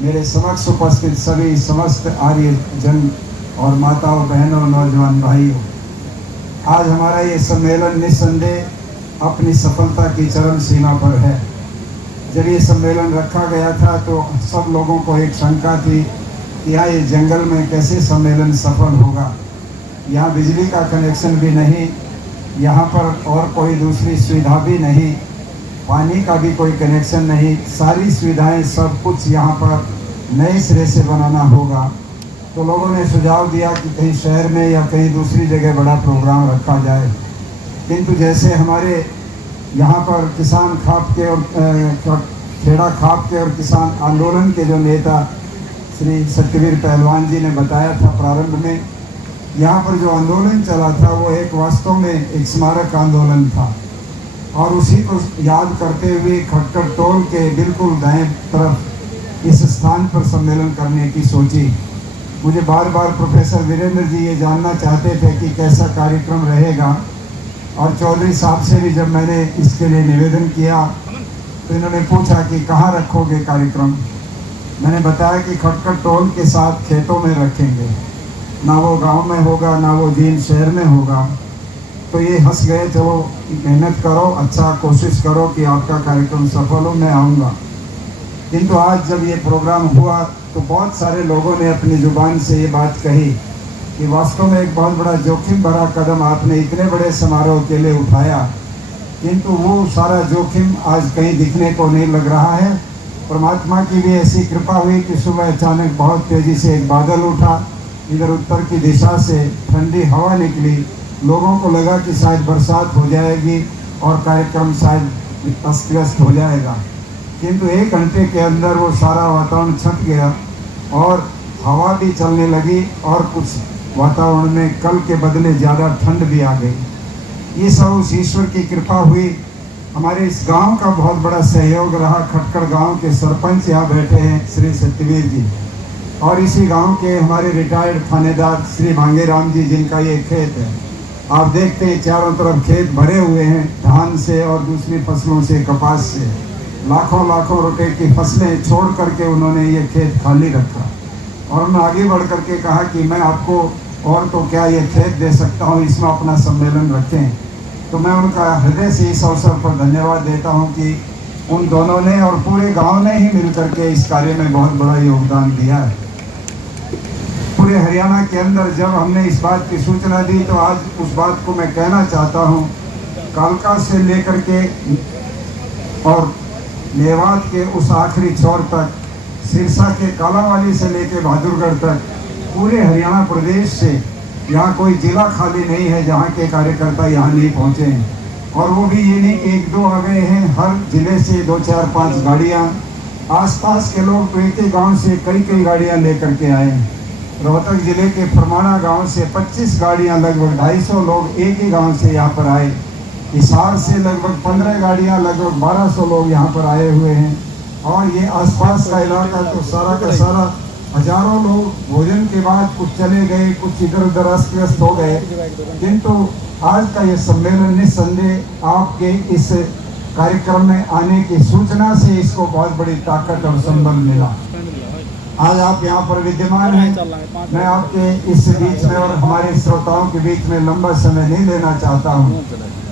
मेरे समक्ष उपस्थित सभी समस्त आर्य जन और माताओं बहनों नौजवान भाइयों, आज हमारा ये सम्मेलन निस्संदेह अपनी सफलता की चरम सीमा पर है। जब ये सम्मेलन रखा गया था तो सब लोगों को एक शंका थी कि यहाँ ये जंगल में कैसे सम्मेलन सफल होगा। यहाँ बिजली का कनेक्शन भी नहीं, यहाँ पर और कोई दूसरी सुविधा भी नहीं, पानी का भी कोई कनेक्शन नहीं, सारी सुविधाएं सब कुछ यहाँ पर नए सिरे से बनाना होगा। तो लोगों ने सुझाव दिया कि कहीं शहर में या कहीं दूसरी जगह बड़ा प्रोग्राम रखा जाए, किंतु जैसे हमारे यहाँ पर किसान खाप के और खेड़ा खाप के और किसान आंदोलन के जो नेता श्री सत्यवीर पहलवान जी ने बताया था प्रारंभ में, यहाँ पर जो आंदोलन चला था वो एक वास्तव में एक स्मारक आंदोलन था और उसी को याद करते हुए खटखट टोल के बिल्कुल दाएं तरफ इस स्थान पर सम्मेलन करने की सोची। मुझे बार बार प्रोफेसर वीरेंद्र जी ये जानना चाहते थे कि कैसा कार्यक्रम रहेगा और चौधरी साहब से भी जब मैंने इसके लिए निवेदन किया तो इन्होंने पूछा कि कहाँ रखोगे कार्यक्रम। मैंने बताया कि खटखट टोल के साथ खेतों में रखेंगे, ना वो गांव में होगा ना वो जीन शहर में होगा। तो ये हंस गए, चलो मेहनत करो, अच्छा कोशिश करो कि आपका कार्यक्रम सफल हो, मैं आऊँगा। किंतु आज जब ये प्रोग्राम हुआ तो बहुत सारे लोगों ने अपनी ज़ुबान से ये बात कही कि वास्तव में एक बहुत बड़ा जोखिम भरा कदम आपने इतने बड़े समारोह के लिए उठाया, किंतु वो सारा जोखिम आज कहीं दिखने को नहीं लग रहा है। परमात्मा की भी ऐसी कृपा हुई कि सुबह अचानक बहुत तेज़ी से एक बादल उठा, इधर उत्तर की दिशा से ठंडी हवा निकली, लोगों को लगा कि शायद बरसात हो जाएगी और कार्यक्रम शायद अस्त व्यस्त हो जाएगा, किंतु 1 घंटे के अंदर वो सारा वातावरण छट गया और हवा भी चलने लगी और कुछ वातावरण में कल के बदले ज़्यादा ठंड भी आ गई। ये सब उस ईश्वर की कृपा हुई। हमारे इस गांव का बहुत बड़ा सहयोग रहा। खटखड़ गांव के सरपंच यहाँ बैठे हैं श्री सत्यवीर जी, और इसी गांव के हमारे रिटायर्ड थानेदार श्री भांगेराम जी जिनका ये खेत है। आप देखते हैं चारों तरफ खेत भरे हुए हैं धान से और दूसरी फसलों से, कपास से। लाखों लाखों रुपए की फसलें छोड़ करके उन्होंने ये खेत खाली रखा और उन्होंने आगे बढ़ करके कहा कि मैं आपको और तो क्या ये खेत दे सकता हूँ, इसमें अपना सम्मेलन रखें। तो मैं उनका हृदय से इस अवसर पर धन्यवाद देता हूं कि उन दोनों ने और पूरे गांव ने ही मिलकर के इस कार्य में बहुत बड़ा योगदान दिया है। पूरे हरियाणा के अंदर जब हमने इस बात की सूचना दी तो आज उस बात को मैं कहना चाहता हूं, कालका से लेकर के और मेवात के उस आखिरी छोर तक, सिरसा के कालावाली से लेकर बहादुरगढ़ तक, पूरे हरियाणा प्रदेश से यहाँ कोई जिला खाली नहीं है जहाँ के कार्यकर्ता यहाँ नहीं पहुँचे हैं। और वो भी ये नहीं एक दो आ गए हैं, हर जिले से 2, 4, 5 गाड़ियाँ, आसपास के लोग तो एक ही गाँव से कई गाड़ियाँ लेकर के आए हैं। रोहतक जिले के फरमाना गांव से 25 गाड़ियां, लगभग 250 लोग एक ही गांव से यहाँ पर आए। हिसार से लगभग 15 गाड़ियां, लगभग 1200 लोग यहाँ पर आए हुए हैं। और ये आसपास का इलाका तो सारा का सारा हजारों लोग भोजन के बाद कुछ चले गए, कुछ इधर उधर अस्त व्यस्त हो गए, किंतु आज का ये सम्मेलन निस्संदेह आपके इस कार्यक्रम में आने की सूचना से इसको बहुत बड़ी ताकत और संबल मिला। आज आप यहाँ पर विद्यमान हैं। मैं आपके इस बीच में और हमारे श्रोताओं के बीच में लंबा समय नहीं लेना चाहता हूँ,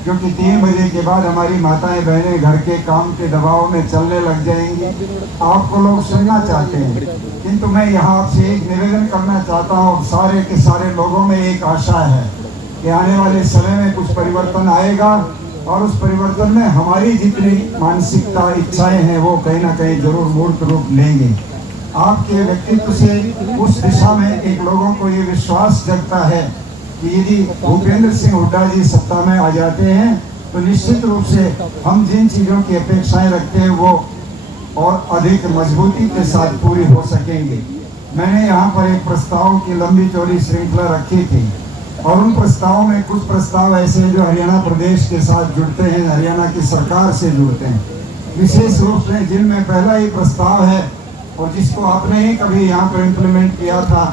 क्योंकि 3 बजे के बाद हमारी माताएं बहनें घर के काम के दबाव में चलने लग जाएंगी। आपको लोग सुनना चाहते हैं, किंतु मैं यहाँ आपसे एक निवेदन करना चाहता हूँ। सारे के सारे लोगों में एक आशा है कि आने वाले समय में कुछ परिवर्तन आएगा और उस परिवर्तन में हमारी जितनी मानसिकता, इच्छाएं हैं वो कहीं ना कहीं जरूर मूर्त रूप लेंगे। आपके व्यक्तित्व से उस दिशा में एक लोगों को ये विश्वास जगता है कि यदि भूपेंद्र सिंह हुड्डा जी सत्ता में आ जाते हैं तो निश्चित रूप से हम जिन चीज़ों की अपेक्षाएं रखते हैं वो और अधिक मजबूती के साथ पूरी हो सकेंगी। मैंने यहाँ पर एक प्रस्ताव की लंबी चौड़ी श्रृंखला रखी थी और उन प्रस्तावों में कुछ प्रस्ताव ऐसे हैं जो हरियाणा प्रदेश के साथ जुड़ते हैं, हरियाणा की सरकार से जुड़ते हैं। विशेष रूप से जिनमें पहला ही प्रस्ताव है और जिसको आपने ही कभी यहाँ पर इम्प्लीमेंट किया था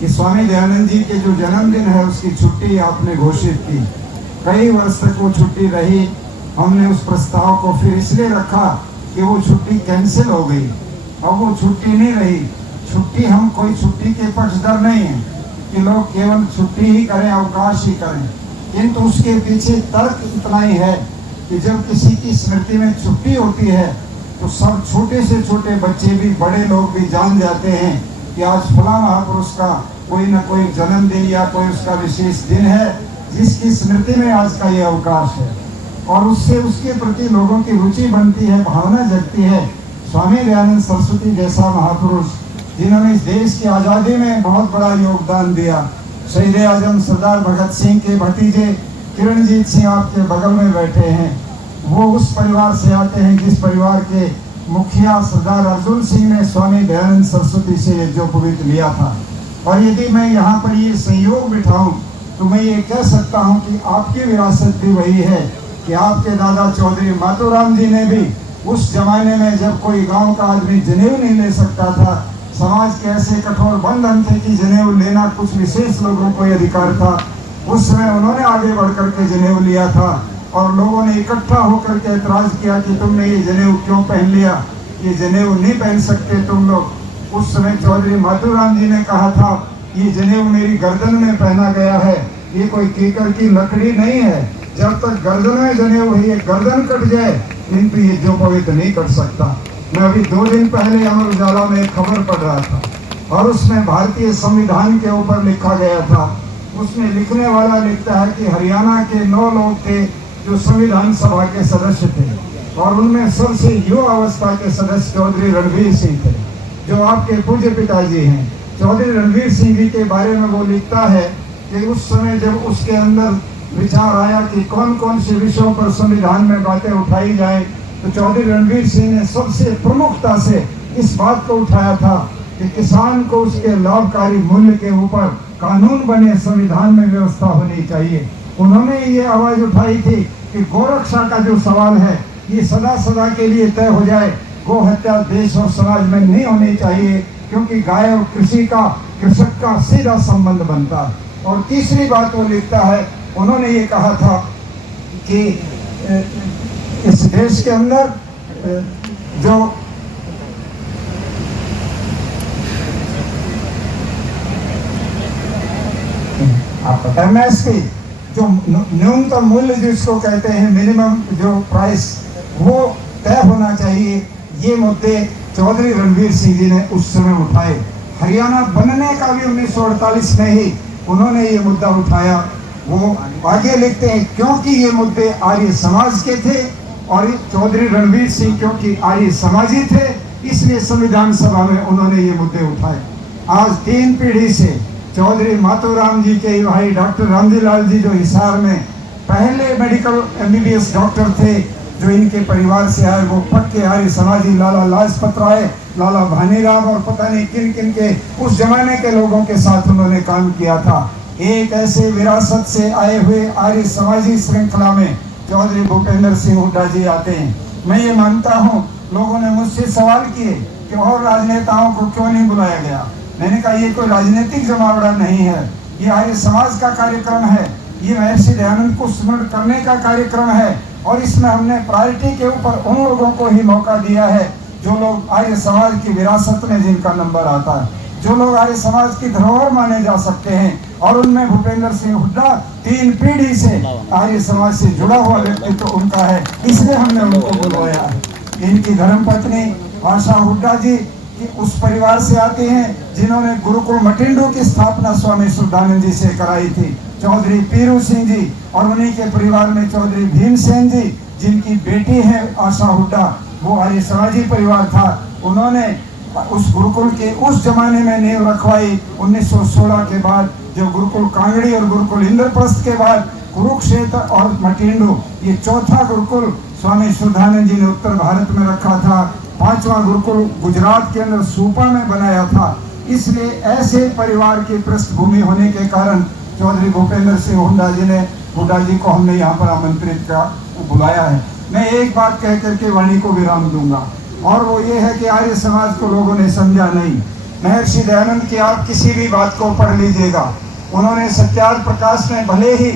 कि स्वामी दयानंद जी के जो जन्मदिन है उसकी छुट्टी आपने घोषित की। कई वर्ष तक वो छुट्टी रही। हमने उस प्रस्ताव को फिर इसलिए रखा कि वो छुट्टी कैंसिल हो गई और वो छुट्टी नहीं रही। छुट्टी, हम कोई छुट्टी के पक्षधर नहीं है कि लोग केवल छुट्टी ही करें, अवकाश ही करें, किंतु उसके पीछे तर्क इतना ही है कि जब किसी की स्मृति में छुट्टी होती है तो सब छोटे से छोटे बच्चे भी, बड़े लोग भी जान जाते हैं कि आज फला महापुरुष का कोई न कोई जन्मदिन या कोई उसका विशेष दिन है जिसकी स्मृति में आज का ये अवकाश है। और उससे उसके प्रति लोगों की रुचि बनती है, भावना जगती है। स्वामी दयानंद सरस्वती जैसा महापुरुष जिन्होंने इस देश की आज़ादी में बहुत बड़ा योगदान दिया, शहीद आजम सरदार भगत सिंह के भतीजे किरणजीत सिंह आपके बगल में बैठे हैं, वो उस परिवार से आते हैं जिस परिवार के मुखिया सरदार अर्जुन सिंह ने स्वामी दयानंद सरस्वती से यज्ञोपवीत लिया था। और यदि मैं यहाँ पर ये संयोग बिठाऊं तो मैं ये कह सकता हूँ कि आपकी विरासत भी वही है कि आपके दादा चौधरी मातूराम जी ने भी उस जमाने में जब कोई गांव का आदमी जनेऊ नहीं ले सकता था, समाज के ऐसे कठोर बंधन थे कि जनेऊ लेना कुछ विशेष लोगों को अधिकार था, उस समय उन्होंने आगे बढ़ करके जनेऊ लिया था और लोगों ने इकट्ठा होकर के ऐतराज किया कि तुमने ये जनेऊ क्यों पहन लिया, ये जनेऊ नहीं पहन सकते तुम लोग। उस समय चौधरी माधुराम जी ने कहा था ये जनेऊ मेरी गर्दन में पहना गया है, ये कोई कीकर की लकड़ी नहीं है, जब तक गर्दन में जनेऊ है ये गर्दन कट जाए किंतु ये जो पवित्र नहीं कर सकता। मैं अभी 2 दिन पहले अमर उजाला में एक खबर पढ़ रहा था और उसमें भारतीय संविधान के ऊपर लिखा गया था। उसमें लिखने वाला लिखता है कि हरियाणा के 9 लोग थे जो संविधान सभा के सदस्य थे और उनमें सबसे युवा अवस्था के सदस्य चौधरी रणवीर सिंह थे जो आपके पूज्य पिताजी हैं। चौधरी रणवीर सिंह जी के बारे में वो लिखता है कि उस समय जब उसके अंदर विचार आया कि कौन कौन से विषयों पर संविधान में बातें उठाई जाए तो चौधरी रणवीर सिंह ने सबसे प्रमुखता से इस बात को उठाया था कि किसान को उसके लाभकारी मूल्य के ऊपर कानून बने, संविधान में व्यवस्था होनी चाहिए। उन्होंने ये आवाज उठाई थी कि गोरक्षा का जो सवाल है ये सदा सदा के लिए तय हो जाए, गो हत्या देश और समाज में नहीं होनी चाहिए क्योंकि गाय और कृषक का सीधा संबंध बनता है। और तीसरी बात वो लिखता है, उन्होंने ये कहा था कि इस देश के अंदर जो आप पता है MSP जो न्यूनतम मूल्य जिसको कहते हैं मिनिमम जो प्राइस, वो तय होना चाहिए। ये मुद्दे चौधरी रणवीर सिंह जी ने उस समय उठाए। हरियाणा बनने का भी 1948 में ही उन्होंने ये मुद्दा उठाया। वो आगे लिखते हैं, क्योंकि ये मुद्दे आर्य समाज के थे और चौधरी रणवीर सिंह क्योंकि आर्य समाजी थे, इसलिए संविधान सभा में उन्होंने ये मुद्दे उठाए। आज 3 पीढ़ी से चौधरी माथुराम जी के भाई डॉक्टर रामजी लाल जी जो हिसार में पहले मेडिकल MBBS डॉक्टर थे, जो इनके परिवार से आए, वो पक्के आर्य समाजी लाला लाजपत राय, लाला भानीराम और पता नहीं किन किन के उस जमाने के लोगों के साथ उन्होंने काम किया था। एक ऐसे विरासत से आए हुए आर्य समाजी श्रृंखला में चौधरी भूपेंद्र सिंह हुड्डा जी आते हैं। मैं ये मानता हूँ, लोगों ने मुझसे सवाल किए कि और राजनेताओं को क्यों नहीं बुलाया गया। मैंने कहा ये कोई राजनीतिक जमावड़ा नहीं है, ये आर्य समाज का कार्यक्रम है, ये महर्षि दयानंद को स्मरण करने का कार्यक्रम है और इसमें हमने प्रायोरिटी के ऊपर उन लोगों को ही मौका दिया है जो लोग आर्य समाज की विरासत में जिनका नंबर आता है, जो लोग आर्य समाज की धरोहर माने जा सकते हैं, और उनमें भूपेंद्र सिंह हुड्डा 3 पीढ़ी से आर्य समाज से जुड़ा हुआ व्यक्ति तो उनका है, इसलिए हमने उनको बुलवाया। इनकी धर्मपत्नी आशा हुड्डा जी कि उस परिवार से आते हैं जिन्होंने गुरुकुल मटिंडू की स्थापना स्वामी शुद्धानंद जी से कराई थी। चौधरी पीरू सिंह जी और उन्हीं के परिवार में चौधरी भीमसेन जी, जिनकी बेटी है आशा हुड्डा, वो आर्य समाजी परिवार था। उन्होंने उस गुरुकुल के उस जमाने में नींव रखवाई। 1916 के बाद जो गुरुकुल कांगड़ी और गुरुकुल इंद्रप्रस्थ के बाद कुरुक्षेत्र और मटिंडू, ये चौथा गुरुकुल स्वामी शुद्धानंद जी ने उत्तर भारत में रखा था। 5वां गुरुकुल गुजरात के अंदर सूपा में बनाया था। इसलिए ऐसे परिवार की पृष्ठभूमि होने के कारण चौधरी भूपेंद्र सिंह हुड्डा जी को हमने यहाँ पर आमंत्रित बुलाया है। मैं एक बात कह करके वाणी को विराम दूंगा, और वो ये है कि आर्य समाज को लोगों ने समझा नहीं। महर्षि दयानंद की आप किसी भी बात को पढ़ लीजिएगा, उन्होंने सत्याग्रह प्रकाश में भले ही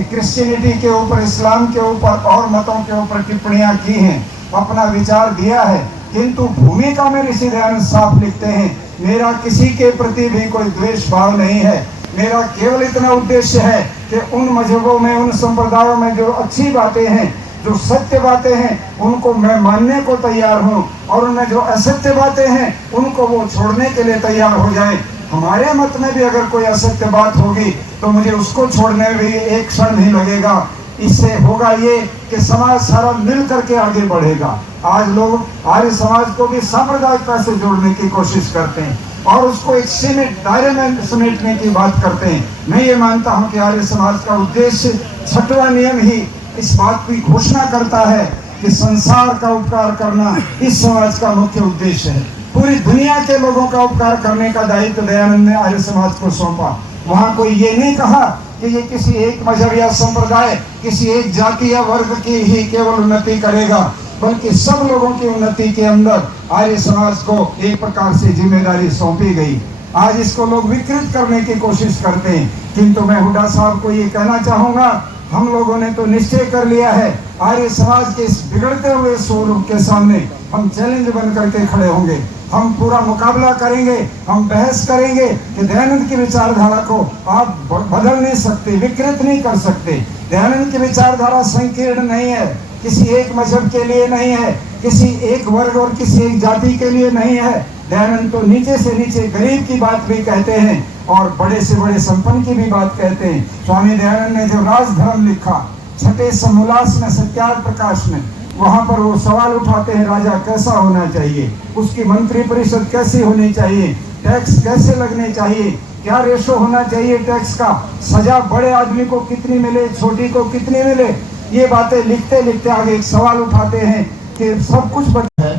क्रिश्चियनिटी के ऊपर, इस्लाम के ऊपर और मतों के ऊपर टिप्पणियां की हैं, अपना विचार दिया है, किंतु भूमिका में ऋषि दयानंद साफ लिखते हैं, मेरा किसी के प्रति भी कोई द्वेष भाव नहीं है, मेरा केवल इतना उद्देश्य है कि उन मजहबों में, उन संप्रदायों में जो अच्छी बातें हैं, जो सत्य बातें हैं, उनको मैं मानने को तैयार हूँ, और उनमें जो असत्य बातें हैं उनको वो छोड़ने के लिए तैयार हो जाए। हमारे मत में भी अगर कोई असत्य बात होगी तो मुझे उसको छोड़ने में भी एक क्षण नहीं लगेगा। इससे होगा ये कि समाज सारा मिल करके आगे बढ़ेगा। आज लोग आर्य समाज को भी सांप्रदायिकता से जोड़ने की कोशिश करते हैं और उसको एक सीमित दायरे में समेटने की बात करते हैं। मैं ये मानता हूँ कि आर्य समाज का उद्देश्य, 6वां नियम ही इस बात की घोषणा करता है कि संसार का उपकार करना इस समाज का मुख्य उद्देश्य है। पूरी दुनिया के लोगों का उपकार करने का दायित्व दयानंद ने आर्य समाज को सौंपा। वहाँ कोई ये नहीं कहा कि ये किसी एक मजहब या संप्रदाय, किसी एक जाति या वर्ग की ही केवल उन्नति करेगा, बल्कि सब लोगों की उन्नति के अंदर आर्य समाज को एक प्रकार से जिम्मेदारी सौंपी गई। आज इसको लोग विकृत करने की कोशिश करते हैं, किंतु मैं हुड्डा साहब को ये कहना चाहूँगा, हम लोगों ने तो निश्चय कर लिया है, आर्य समाज के इस बिगड़ते हुए स्वरूप के सामने हम चैलेंज बन करके खड़े होंगे। हम पूरा मुकाबला करेंगे, हम बहस करेंगे कि दयानंद की विचारधारा को आप बदल नहीं सकते, विकृत नहीं कर सकते। दयानंद की विचारधारा संकीर्ण नहीं है, किसी एक मजहब के लिए नहीं है, किसी एक वर्ग और किसी एक जाति के लिए नहीं है। दयानंद तो नीचे से नीचे गरीब की बात भी कहते हैं और बड़े से बड़े संपन्न की भी बात कहते हैं। स्वामी दयानंद ने जो राजधर्म लिखा 6ठे समोल्लास में, सत्याग्रह प्रकाश में, वहाँ पर वो सवाल उठाते हैं, राजा कैसा होना चाहिए, उसकी मंत्री परिषद कैसी होनी चाहिए, टैक्स कैसे लगने चाहिए, क्या रेशो होना चाहिए टैक्स का, सजा बड़े आदमी को कितनी मिले, छोटी को कितनी मिले। ये बातें लिखते लिखते आगे एक सवाल उठाते हैं कि सब कुछ है,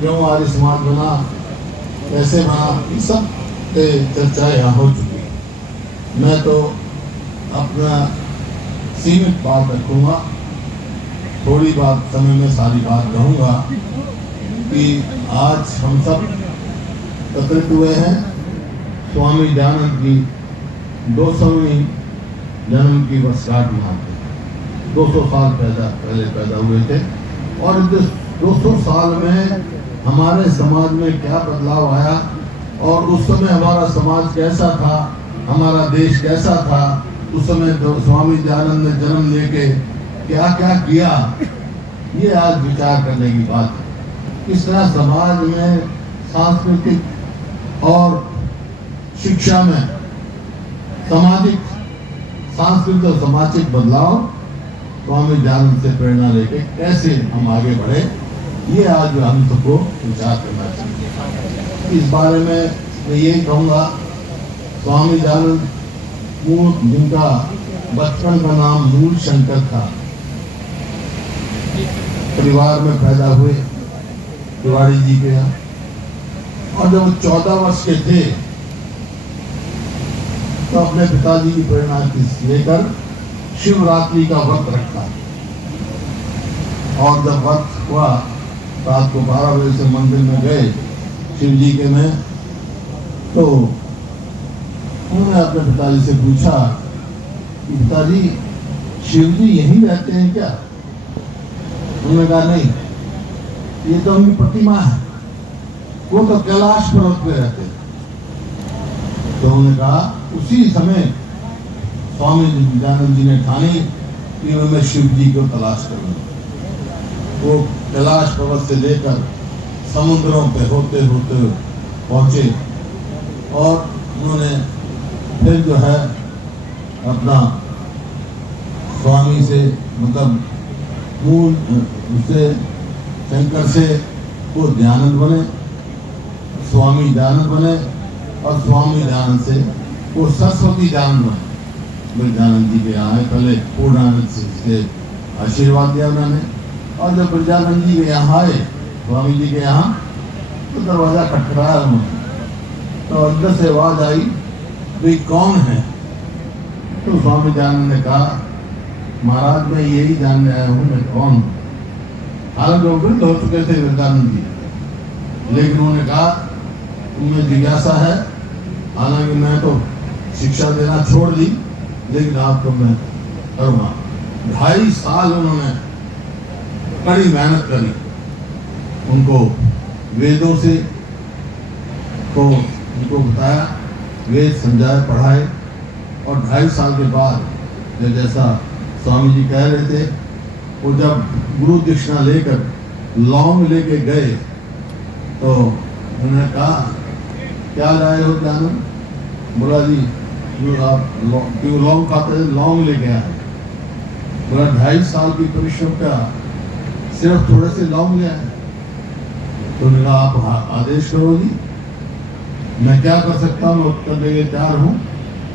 क्यों आर्य समाज बना, कैसे बना, सब चर्चा यहाँ हो चुकी। मैं तो अपना सीमित बात रखूँगा, थोड़ी बात समय में सारी बात कहूँगा कि आज हम सब एकत्रित हुए हैं स्वामी दयानंद की 200वीं जन्म की वर्षगांठ मनाते हैं। 200 साल पहले पैदा हुए थे और इस 200 साल में हमारे समाज में क्या बदलाव आया और उस समय हमारा समाज कैसा था, हमारा देश कैसा था, उस समय तो स्वामी दयानंद ने जन्म लेके क्या क्या किया, ये आज विचार करने की बात है। किस तरह समाज में सांस्कृतिक और शिक्षा में सामाजिक सांस्कृतिक और सामाजिक बदलाव स्वामी दयानंद से प्रेरणा लेके कैसे हम आगे बढ़े, ये आज हम सबको विचार करना चाहिए। इस बारे में मैं यही कहूँगा, स्वामी दयानंद जिनका बचपन का नाम मूल शंकर था, परिवार में पैदा हुए तिवारी जी के यहाँ, और जब 14 वर्ष के थे तो अपने पिताजी की प्रेरणा लेकर शिवरात्रि का व्रत रखा, और जब व्रत हुआ रात को 12 बजे से मंदिर में गए शिव जी के में, तो उन्होंने अपने पिताजी से पूछा कि पिताजी शिव जी यहीं रहते हैं क्या? उन्होंने कहा नहीं, ये तो उनकी प्रतिमा है, वो तो कैलाश पर्वत पे रहते हैं। तो उन्होंने कहा, उसी समय स्वामी दयानंद जी ने ठानी कि मैं शिव जी को तलाश करूंगा। वो कैलाश पर्वत से लेकर समुद्रों पे होते होते पहुंचे, और उन्होंने फिर जो है अपना स्वामी से मतलब मूल उससे शंकर से वो दयानंद बने, स्वामी दयानंद बने, और स्वामी दयानंद से वो सरस्वती दयानंद बने। ब्रजानंद जी के यहाँ आए, पहले पूर्णानंद से आशीर्वाद दिया उन्होंने, और जब ब्रजानंद जी के यहाँ आए स्वामी जी के यहाँ, तो दरवाजा खटखटाया उन्होंने, तो अंदर से आवाज आई, भाई कौन है? तो स्वामी दयानंद ने कहा, महाराज मैं यही जानने आया हूँ मैं कौन हूँ। हालांकि वो वृद्ध हो चुके थे ब्रजानंद जी, लेकिन उन्होंने कहा तुम्हें जिज्ञासा है, हालांकि मैं तो शिक्षा देना छोड़ दी, लेकिन आपको मैं करूँगा। 2.5 साल उन्होंने कड़ी मेहनत करी, उनको वेदों से को उनको बताया, वेद समझाए पढ़ाए, और 2.5 साल के बाद जैसा स्वामी जी कह रहे थे, वो जब गुरु दीक्षिणा लेकर लौंग लेके गए, तो उन्होंने कहा क्या लाए हो दयानंद? बोला जी आप क्यों लौंग खाते हैं? लौंग लेके आए। बोला 2.5 साल की परिश्रम का सिर्फ थोड़े से लौंग ले आए। तो उन्होंने कहा आप आदेश करो जी, मैं क्या कर सकता हूँ, उत्तर देने तैयार हूँ।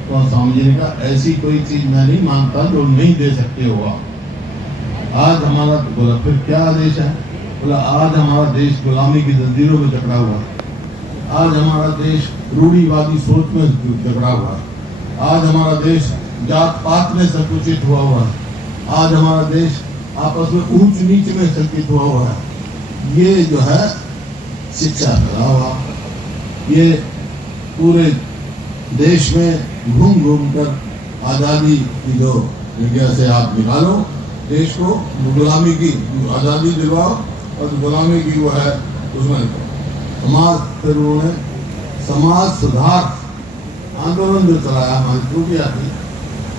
तो स्वामी जी ने कहा ऐसी कोई चीज मैं नहीं मांगता जो नहीं दे सकते हो आप। आज हमारा, बोला फिर क्या आदेश है? बोला आज हमारा देश गुलामी की जंजीरों में जकड़ा हुआ है, आज हमारा देश रूढ़िवादी सोच में जकड़ा हुआ है, आज हमारा देश जात पात में संकुचित हुआ है, आज हमारा देश आपस में ऊंच नीच में संकुचित हुआ है। ये जो है शिक्षा फैला हुआ, ये पूरे देश में घूम घूम कर आज़ादी की जो जगह से आप निकालो, देश को गुलामी की आज़ादी दिलवाओ, और गुलामी की वो है उसमें समाज, फिर उन्होंने समाज सुधार आंदोलन जो चलाया हमारी टूटिया थी,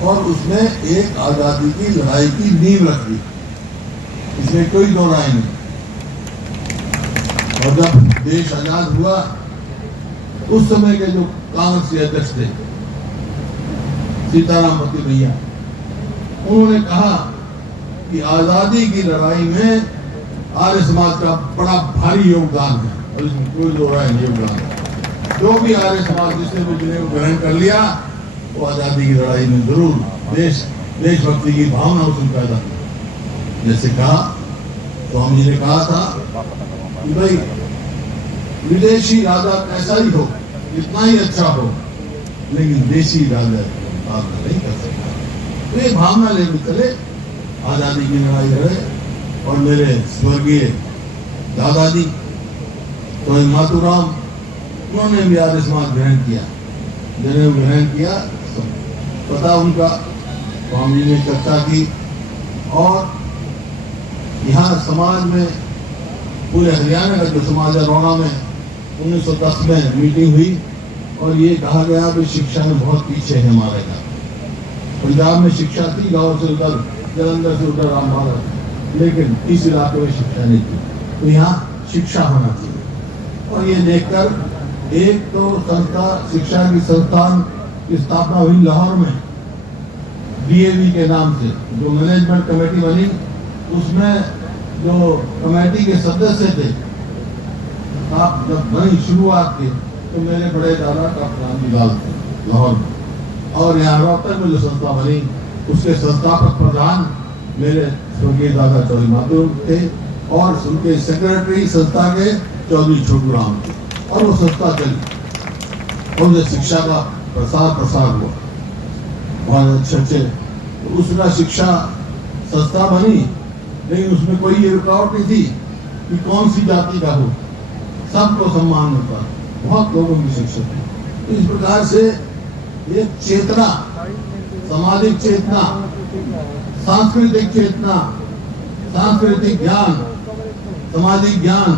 और उसमें एक आज़ादी की लड़ाई की नींव रख दी, इसमें कोई दो राय नहीं। और जब देश आजाद हुआ, उस समय के जो कांग्रेस के अध्यक्ष थे सीताराम पति भैया, उन्होंने कहा कि आजादी की लड़ाई में आर्य समाज का बड़ा भारी योगदान है, और इसमें कोई दो राय नहीं योगदान है। जो भी आर्य समाज जिसने भी जिन्हें ग्रहण कर लिया, वो आजादी की लड़ाई में जरूर देशभक्ति की भावना उसमें पैदा की। जैसे कहा स्वामी जी ने कहा था कि भाई विदेशी राजा कैसा ही हो, इतना ही अच्छा हो, लेकिन देशी राजा नहीं कर सकता। तो ये भावना लेकर चले, आजादी की लड़ाई लड़े। और मेरे स्वर्गीय दादाजी तो मातूराम, उन्होंने भी आर्य समाज ग्रहण किया, जनेऊ ग्रहण किया, पता उनका स्वामी जी ने चर्चा की। और यहाँ समाज में पूरे हरियाणा का जो समाज है, रोहड़ा में 1910 में मीटिंग हुई, और ये कहा गया कि शिक्षा में बहुत पीछे है हमारे यहाँ, पंजाब में शिक्षा थी, गाँव से उधर जलंधर से उधर रामबाग, लेकिन इस इलाके में शिक्षा नहीं थी। तो यहाँ शिक्षा होना चाहिए। और ये देखकर एक तो संस्था, शिक्षा की संस्थान की स्थापना हुई लाहौर में DAV के नाम से, जो मैनेजमेंट कमेटी बनी, उसमें जो कमेटी के सदस्य थे, आप जब बनी शुरुआत की तो मेरे बड़े दादा का नाम बिलाल थे लाहौर में, और यहाँ रोहतक में जो संस्था बनी उसके संस्थापक प्रधान मेरे स्वर्गीय दादा चौधरी माधव थे, और उनके सेक्रेटरी संस्था के चौधरी छोटू राम थे, और वो संस्था चली और जो शिक्षा का प्रसार हुआ बहुत अच्छे। तो उसका शिक्षा संस्था बनी, लेकिन उसमें कोई ये रुकावट नहीं थी कि कौन सी जाति का हो, सबको सम्मान होता, बहुत लोगों की शिक्षा थी। इस प्रकार से ये चेतना, सामाजिक चेतना, सांस्कृतिक चेतना, सांस्कृतिक ज्ञान, सामाजिक ज्ञान,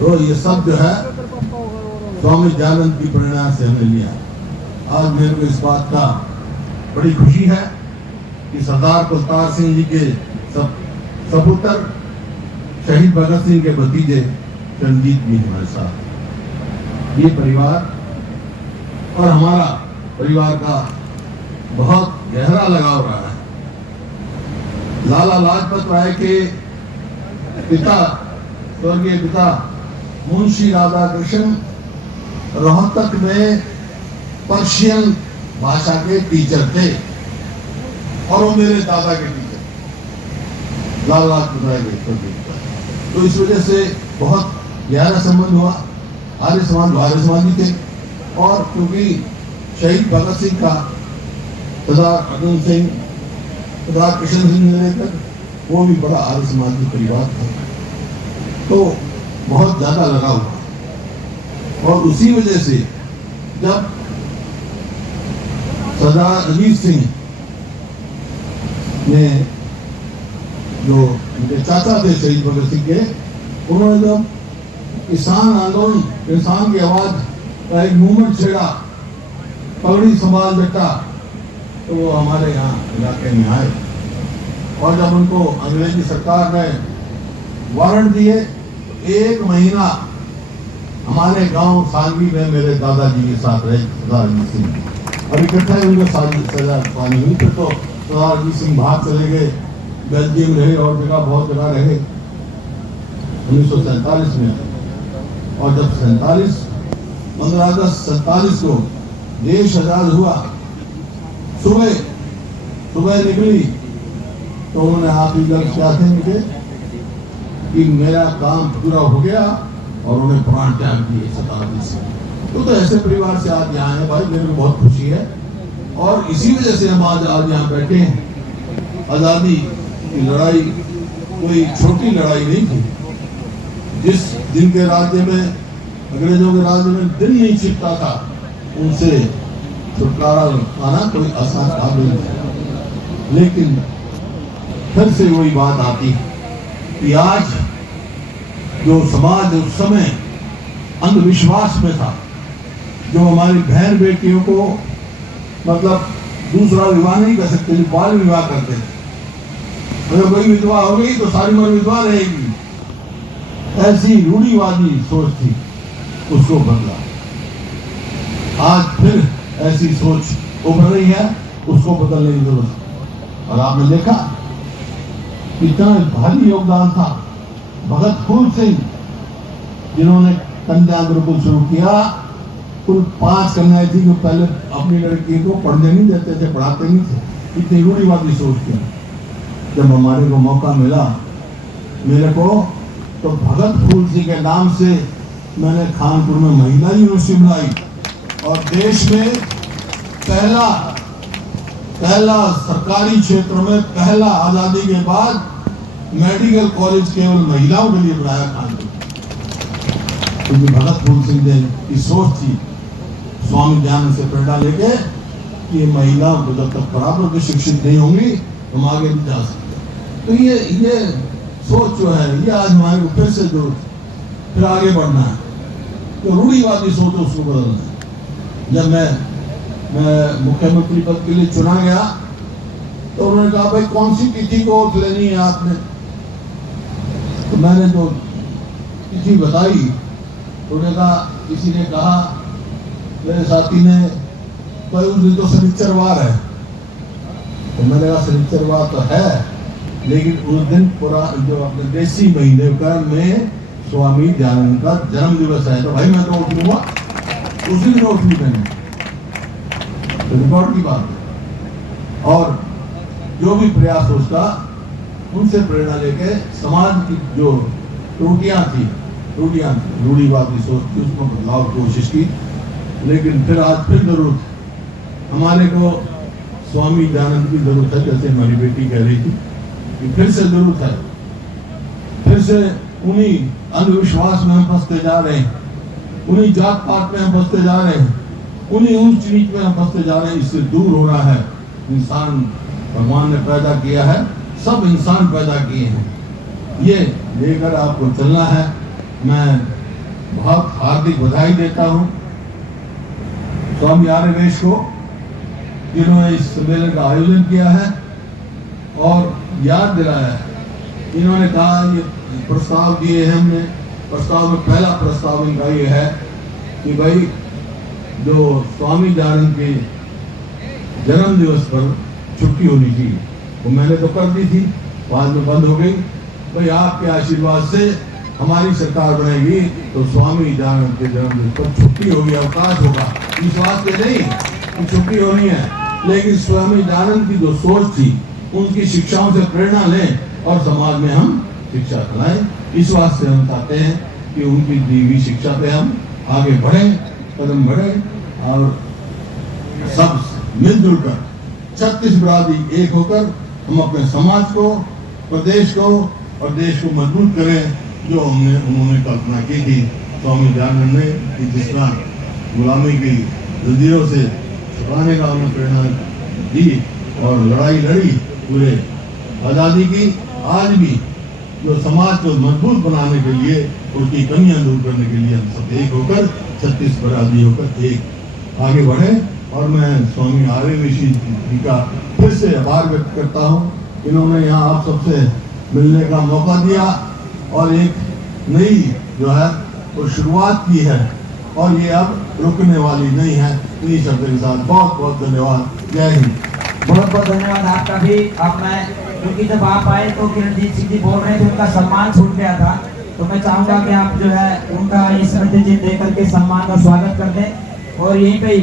तो ये सब जो है स्वामी दयानंद की प्रेरणा से हमने लिया। आज मेरे को इस बात का बड़ी खुशी है कि सरदार कुलतार सिंह जी के सपुत्र शहीद भगत सिंह के भतीजे रणजीत भी हमारे साथ। ये परिवार और हमारा परिवार का बहुत गहरा लगाव रहा है। लाला लाजपत राय के पिता, स्वर्गीय पिता मुंशी राधाकृष्ण रोहतक में पर्शियन भाषा के टीचर थे, और वो मेरे दादा के टीचर लाला लाजपत राय के। तो इस वजह से बहुत गहरा संबंध हुआ। आर्य समाजी थे, और क्योंकि शहीद भगत सिंह का सरदार अर्जुन सिंह, सरदार कृष्ण सिंह से लेकर वो भी बड़ा आर्य समाजी परिवार था, तो बहुत ज्यादा लगा हुआ। और उसी वजह से जब सरदार अजीत सिंह ने, जो उनके चाचा थे शहीद भगत सिंह के, उन्होंने जब किसान आंदोलन, किसान की आवाज का एक मूवमेंट छेड़ा, पगड़ी संभाल बेटा, तो वो हमारे यहाँ इलाके में आए, और जब उनको अंग्रेजी सरकार ने वारंट दिए, 1 महीना हमारे गांव सांगी में मेरे दादाजी के साथ रहे सरदार अजीत सिंह, और इकट्ठा ही उनके साथ पानी हुई। फिर तो सरदार अजीत सिंह बाहर चले गए, बेल्जियम रहे और जगह बहुत जगह रहे 1947 में। और जब 15 अगस्त 47 को देश आजाद हुआ, सुबह निकली, तो उन्होंने आखिरी लफ्ज क्या थे मुझे कि मेरा काम पूरा हो गया, और उन्हें प्राण त्याग दिए शताब्दी से। तो ऐसे परिवार से आज यहाँ है भाई, मेरे को बहुत खुशी है, और इसी वजह से हम आज यहाँ बैठे हैं। आज़ादी की लड़ाई कोई छोटी लड़ाई नहीं थी। जिस जिनके राज्य में, अंग्रेजों के राज्य में दिन नहीं छिपता था, उनसे छुटकारा पाना कोई आसान काम नहीं था। लेकिन फिर से वही बात आती है कि आज जो समाज उस समय अंधविश्वास में था, जो हमारी बहन बेटियों को मतलब दूसरा विवाह नहीं कर सकते, जो बाल विवाह करते थे, अगर कोई विधवा हो गई तो सारी उम्र विधवा रहेगी, ऐसी रूढ़िवादी सोच थी, उसको बदला। आज फिर ऐसी सोच उभर रही है, उसको बदलने की जरूरत है। और आपने देखा कितना भारी योगदान था भगत फूल सिंह, जिन्होंने कन्या गुरुकुल शुरू किया। कुल 5 कन्याएं थी जो पहले अपनी लड़की को पढ़ने नहीं देते थे, पढ़ाते नहीं थे, इतनी रूढ़िवादी सोच थी। जब हमारे को मौका मिला मेरे को, तो भगत फूल सिंह के नाम से मैंने खानपुर में महिला यूनिवर्सिटी बनाई, और देश में पहला सरकारी क्षेत्र में पहला आजादी के बाद मेडिकल कॉलेज केवल महिलाओं के लिए बनाया खानपुर। क्योंकि भगत फूल सिंह ने की सोच थी, स्वामी दयानंद से प्रेरणा लेके, कि महिलाओं को जब तक बराबर के शिक्षित नहीं होंगी हम आगे नहीं जा सकते। तो ये सोच जो है, ये आज हमारे को फिर से जो फिर आगे बढ़ना है, तो रूढ़िवादी सोच उसको बदलना है। जब मैं मैं मुख्यमंत्री पद के लिए चुना गया तो उन्होंने कहा भाई कौन सी तिथि को वोट लेनी है आपने। तो मैंने तो तिथि बताई तो उन्होंने कहा, किसी ने कहा, मेरे साथी ने, भाई उस दिन तो शनिचरवार है। तो मैंने कहा शनिचरवार तो है, लेकिन उस दिन पूरा जो अपने देसी महीने का में स्वामी दयानंद का जन्म दिवस है। तो भाई मैं तो वोट लूंगा, उसी दिन वोट ली मैंने, तो रिकॉर्ड की बात है। और जो भी प्रयास हो उसका उनसे प्रेरणा लेके समाज की जो त्रुटियां थी, रूढ़िवादी सोच थी, उसको बदलाव की कोशिश की। लेकिन फिर आज फिर जरूरत हमारे को स्वामी दयानंद की जरूरत है, जैसे हमारी बेटी कह रही थी कि फिर से जरूरत है, फिर से उन्हीं अंधविश्वास में हम फंसते जा रहे हैं, उन्हीं जात पात में हम फंसते जा रहे हैं, उन्हीं ऊंच नीच में हम फंसते जा रहे हैं। इससे दूर होना है। इंसान भगवान ने पैदा किया है, सब इंसान पैदा किए हैं, ये लेकर आपको चलना है। मैं बहुत हार्दिक बधाई देता हूँ स्वामी आर्यवेश को, जिन्होंने इस सम्मेलन का आयोजन किया है और याद दिलाया है। इन्होंने कहा, ये प्रस्ताव दिए हैं हमने, प्रस्ताव में पहला प्रस्ताव इनका ये है कि भाई जो स्वामी दयानंद के जन्म दिवस पर छुट्टी होनी चाहिए। वो मैंने तो कर दी थी, बाद में बंद हो गई। भाई आपके आशीर्वाद से हमारी सरकार बनेगी तो स्वामी दयानंद के जन्मदिन पर छुट्टी होगी, अवकाश होगा। इस वास्ते नहीं कि छुट्टी होनी है, लेकिन स्वामी दयानंद की जो सोच थी, उनकी शिक्षाओं से प्रेरणा लें और समाज में हम शिक्षा फैलाएं। इस वास्ते हम चाहते हैं कि उनकी दी हुई शिक्षा पे हम आगे बढ़ें, कदम बढ़ें और सब मिलजुल कर 36 बरादरी एक होकर हम अपने समाज को, प्रदेश को और देश को मजबूत करें, जो उन्होंने कल्पना की थी स्वामी दयानंद ने, कि जिस तरह गुलामी की जंजीरों से छुड़ाने का उन्हें प्रेरणा दी और लड़ाई लड़ी पूरे आज़ादी की। आज भी जो समाज को मजबूत बनाने के लिए, उसकी कमियां दूर करने के लिए हम सब एक होकर 36 बरादरी होकर एक आगे बढ़े। और मैं स्वामी आर्यवेश जी का फिर से आभार व्यक्त करता हूँ, इन्होंने यहाँ आप सबसे मिलने का मौका दिया और एक नई जो है वो शुरुआत की है और ये अब रुकने वाली नहीं है। इन्हीं शब्दों के साथ बहुत बहुत धन्यवाद। जय हिंद। बहुत बहुत धन्यवाद आपका भी। अब मैं, क्योंकि जब आप आए तो किरणजीत सिंह जी बोल रहे थे, उनका सम्मान छूट गया था, तो मैं चाहूँगा कि आप जो है उनका स्मृति चिन्ह देकर के सम्मान और स्वागत कर दें और यहीं पे